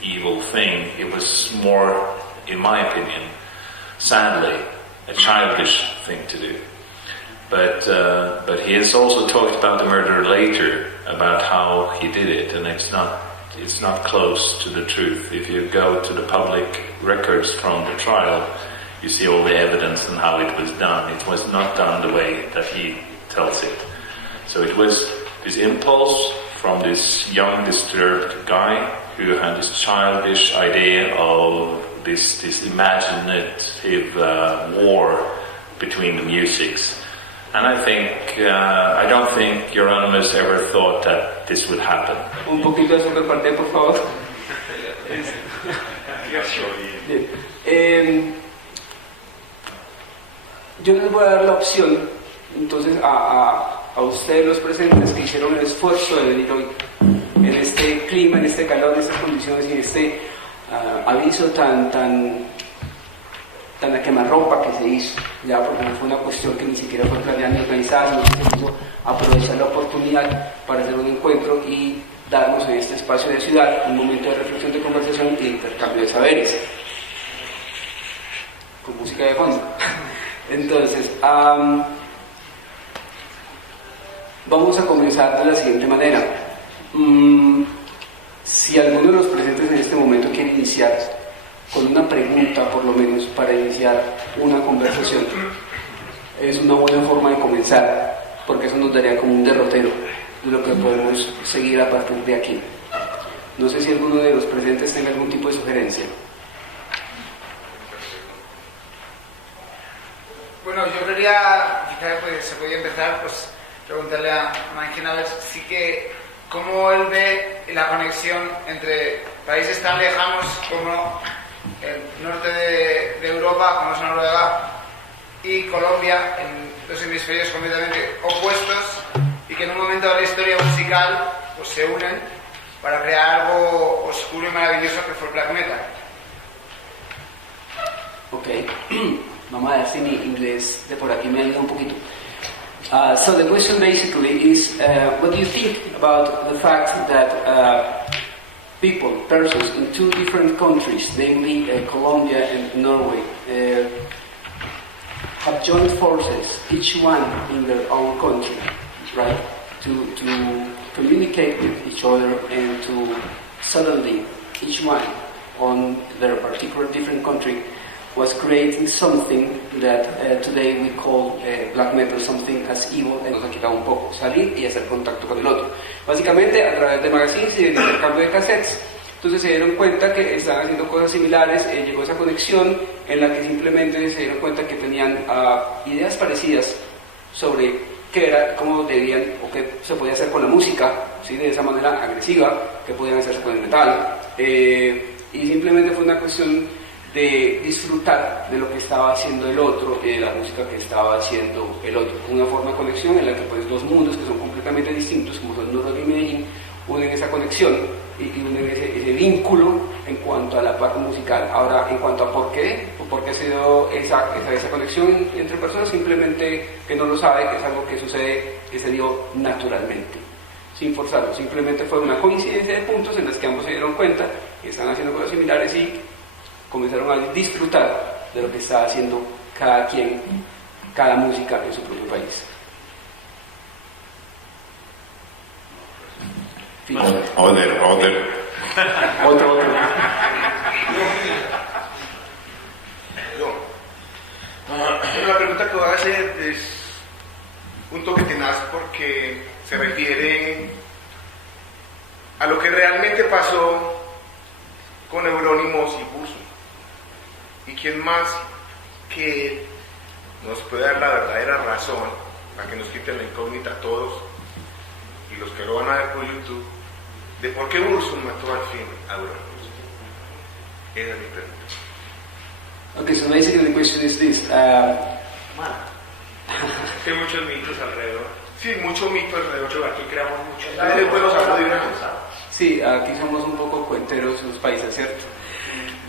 evil thing. It was more, in my opinion, sadly, a childish thing to do. But he has also talked about the murder later, about how he did it, and it's not close to the truth. If you go to the public records from the trial, you see all the evidence on how it was done. It was not done the way that he tells it. So it was this impulse from this young, disturbed guy who had this childish idea of this imaginative war between the musics. And I don't think Hieronymus ever thought that this would happen. Un poquito de superparte, por favor. Yo les voy a dar la opción, entonces, a ustedes los presentes que hicieron el esfuerzo de venir hoy en este clima, en este calor, en estas condiciones y en este aviso tan a quemarropa que se hizo, ya porque no fue una cuestión que ni siquiera fue planeada ni organizada, sino que se quiso aprovechar la oportunidad para hacer un encuentro y darnos en este espacio de ciudad un momento de reflexión, de conversación y de intercambio de saberes, con música de fondo. Entonces, vamos a comenzar de la siguiente manera. Si alguno de los presentes en este momento quiere iniciar con una pregunta, por lo menos, para iniciar una conversación, es una buena forma de comenzar, porque eso nos daría como un derrotero de lo que podemos seguir a partir de aquí. No sé si alguno de los presentes tenga algún tipo de sugerencia. Bueno, yo quería, quizás pues, se podía empezar, pues preguntarle a Mayhem, sí que cómo él ve la conexión entre países tan lejanos como el norte de Europa, como es Noruega, y Colombia, en dos hemisferios completamente opuestos, y que en un momento de la historia musical pues, se unen para crear algo oscuro y maravilloso que fue el black metal. Ok, vamos a ver si mi inglés de por aquí me ayuda un poquito. So the question basically is, what do you think about the fact that people, persons in two different countries, namely Colombia and Norway, have joined forces, each one in their own country, right, to communicate with each other and to suddenly, each one on their particular different country, was creating something that today we call black metal, something as evil. Nos ha quitado un poco salir y hacer contacto con el otro. Básicamente a través de magazines y del intercambio de cassettes. Entonces se dieron cuenta que estaban haciendo cosas similares, llegó esa conexión en la que simplemente se dieron cuenta que tenían ideas parecidas sobre qué era, cómo debían o qué se podía hacer con la música, ¿sí? De esa manera agresiva, qué podían hacerse con el metal. Y simplemente fue una cuestión de disfrutar de lo que estaba haciendo el otro y de la música que estaba haciendo el otro. Una forma de conexión en la que pues dos mundos que son completamente distintos, como son Noruega y Medellín, unen esa conexión y unen ese vínculo en cuanto a la parte musical. Ahora, en cuanto a por qué se dio esa conexión entre personas, simplemente que no lo sabe, que es algo que sucede, que se dio naturalmente, sin forzarlo. Simplemente fue una coincidencia de puntos en las que ambos se dieron cuenta que están haciendo cosas similares y comenzaron a disfrutar de lo que está haciendo cada quien, cada música en su propio país. Other. Otro. La pregunta que voy a hacer es un toque tenaz porque se refiere a lo que realmente pasó con Eurónimos y Burzum. ¿Y quién más que él nos puede dar la verdadera razón para que nos quiten la incógnita a todos y los que lo van a ver por YouTube de por qué Burzum mató al fin a Eurónimos? Esa es mi pregunta. Okay, so basically the question is this. Hay muchos mitos alrededor. Sí, mucho mito alrededor. Aquí creamos muchos. Sí, aquí somos un poco cuenteros los países, ¿cierto?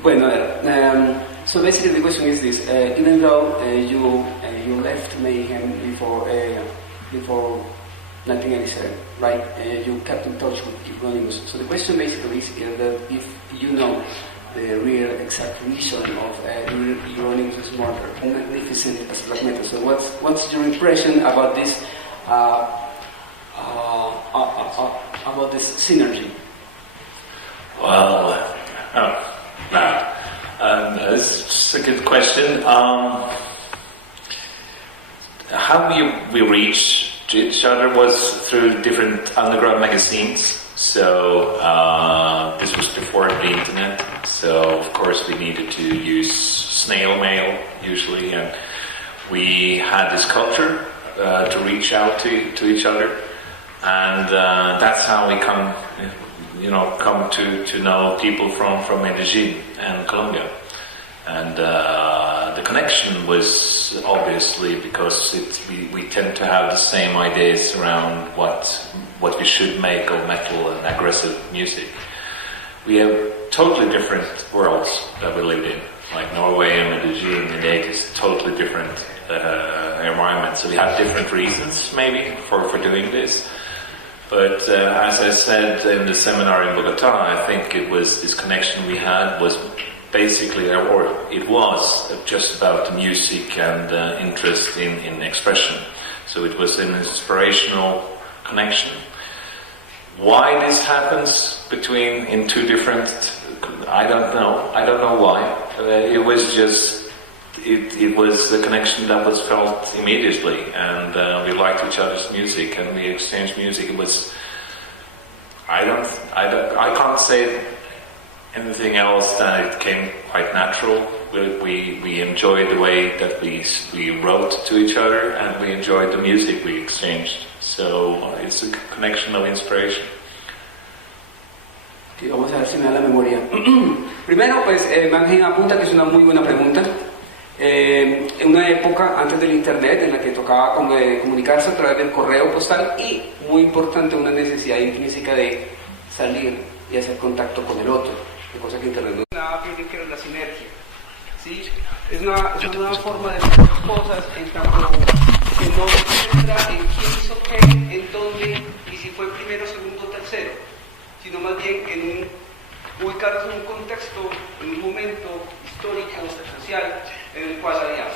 Bueno, so basically the question is this: even though you left Mayhem before 1997, right? You kept in touch with Euronymous. So the question basically is that if you know the real exact reason of Euronymous' murder, magnificent as black metal. So what's your impression about this synergy? Well, it's a good question. How we reached each other was through different underground magazines. So this was before the internet. So of course we needed to use snail mail usually, and we had this culture to reach out to each other, and that's how we come to know people from Medellin and Colombia. And the connection was obviously because we tend to have the same ideas around what we should make of metal and aggressive music. We have totally different worlds that we lived in, like Norway and Medellin in the 80s, totally different environments. So we have different reasons maybe for doing this. But as I said in the seminar in Bogota, I think it was this connection we had was basically, or it was just about the music and interest in expression. So it was an inspirational connection. Why this happens in two different, I don't know. I don't know why. It was just, it was the connection that was felt immediately, and we liked each other's music, and we exchanged music. It was, I can't say anything else than it came quite natural. We enjoyed the way that we wrote to each other, and we enjoyed the music we exchanged. So it's a connection of inspiration. que vamos a ver si me da la memoria. Primero, pues Mangen apunta que es una muy buena pregunta. En una época antes del internet en la que tocaba comunicarse a través del correo postal y, muy importante, una necesidad intrínseca de salir y hacer contacto con el otro, cosa que internet no. Yo quiero la sinergia, ¿sí? Es una nueva forma de ver las cosas en tanto que no se centra en quién hizo qué, en dónde y si fue primero, segundo o tercero, sino más bien en ubicarnos en un contexto, en un momento histórico, social, en el cual había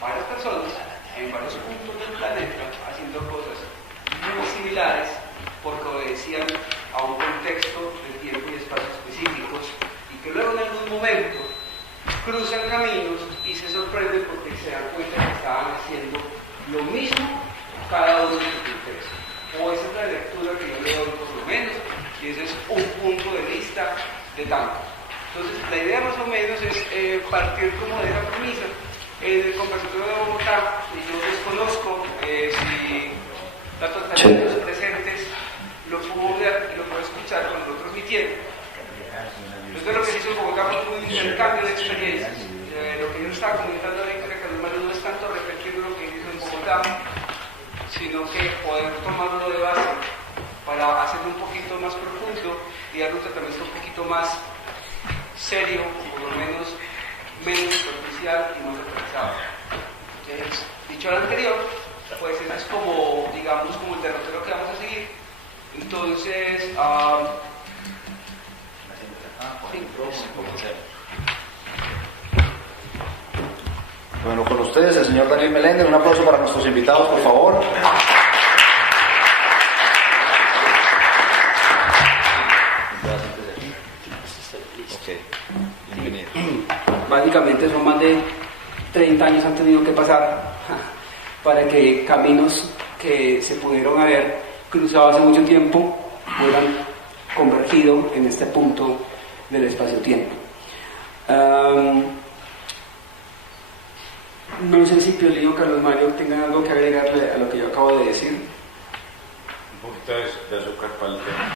varias personas en varios puntos del planeta haciendo cosas muy similares porque obedecían a un contexto de tiempo y espacio específicos y que luego en algún momento cruzan caminos y se sorprenden porque se dan cuenta que estaban haciendo lo mismo cada uno de sus contextos. O esa es la lectura que yo le doy por lo menos, y ese es un punto de vista de tanto. Entonces la idea más o menos es partir como de esa premisa. En el Conversatorio de Bogotá, y yo desconozco si la totalidad de los presentes lo pudo ver y lo pudo escuchar cuando lo transmitieron. Entonces lo que se hizo en Bogotá fue un intercambio de experiencias. Lo que yo estaba comentando ahorita de Carlos Mario no es tanto repetir lo que hizo en Bogotá, sino que poder tomarlo de base para hacerlo un poquito más profundo y darle un tratamiento un poquito más serio, por lo menos superficial y más aterrizado. Dicho lo anterior, pues ese es como, digamos, como el derrotero que vamos a seguir. Entonces, bueno, con ustedes el señor Daniel Meléndez. Un aplauso para nuestros invitados, por favor. Básicamente son más de 30 años han tenido que pasar para que caminos que se pudieron haber cruzado hace mucho tiempo fueran convergido en este punto del espacio-tiempo. No sé si Piolín o Carlos Mario tengan algo que agregarle a lo que yo acabo de decir. Un poquito de azúcar para el tema.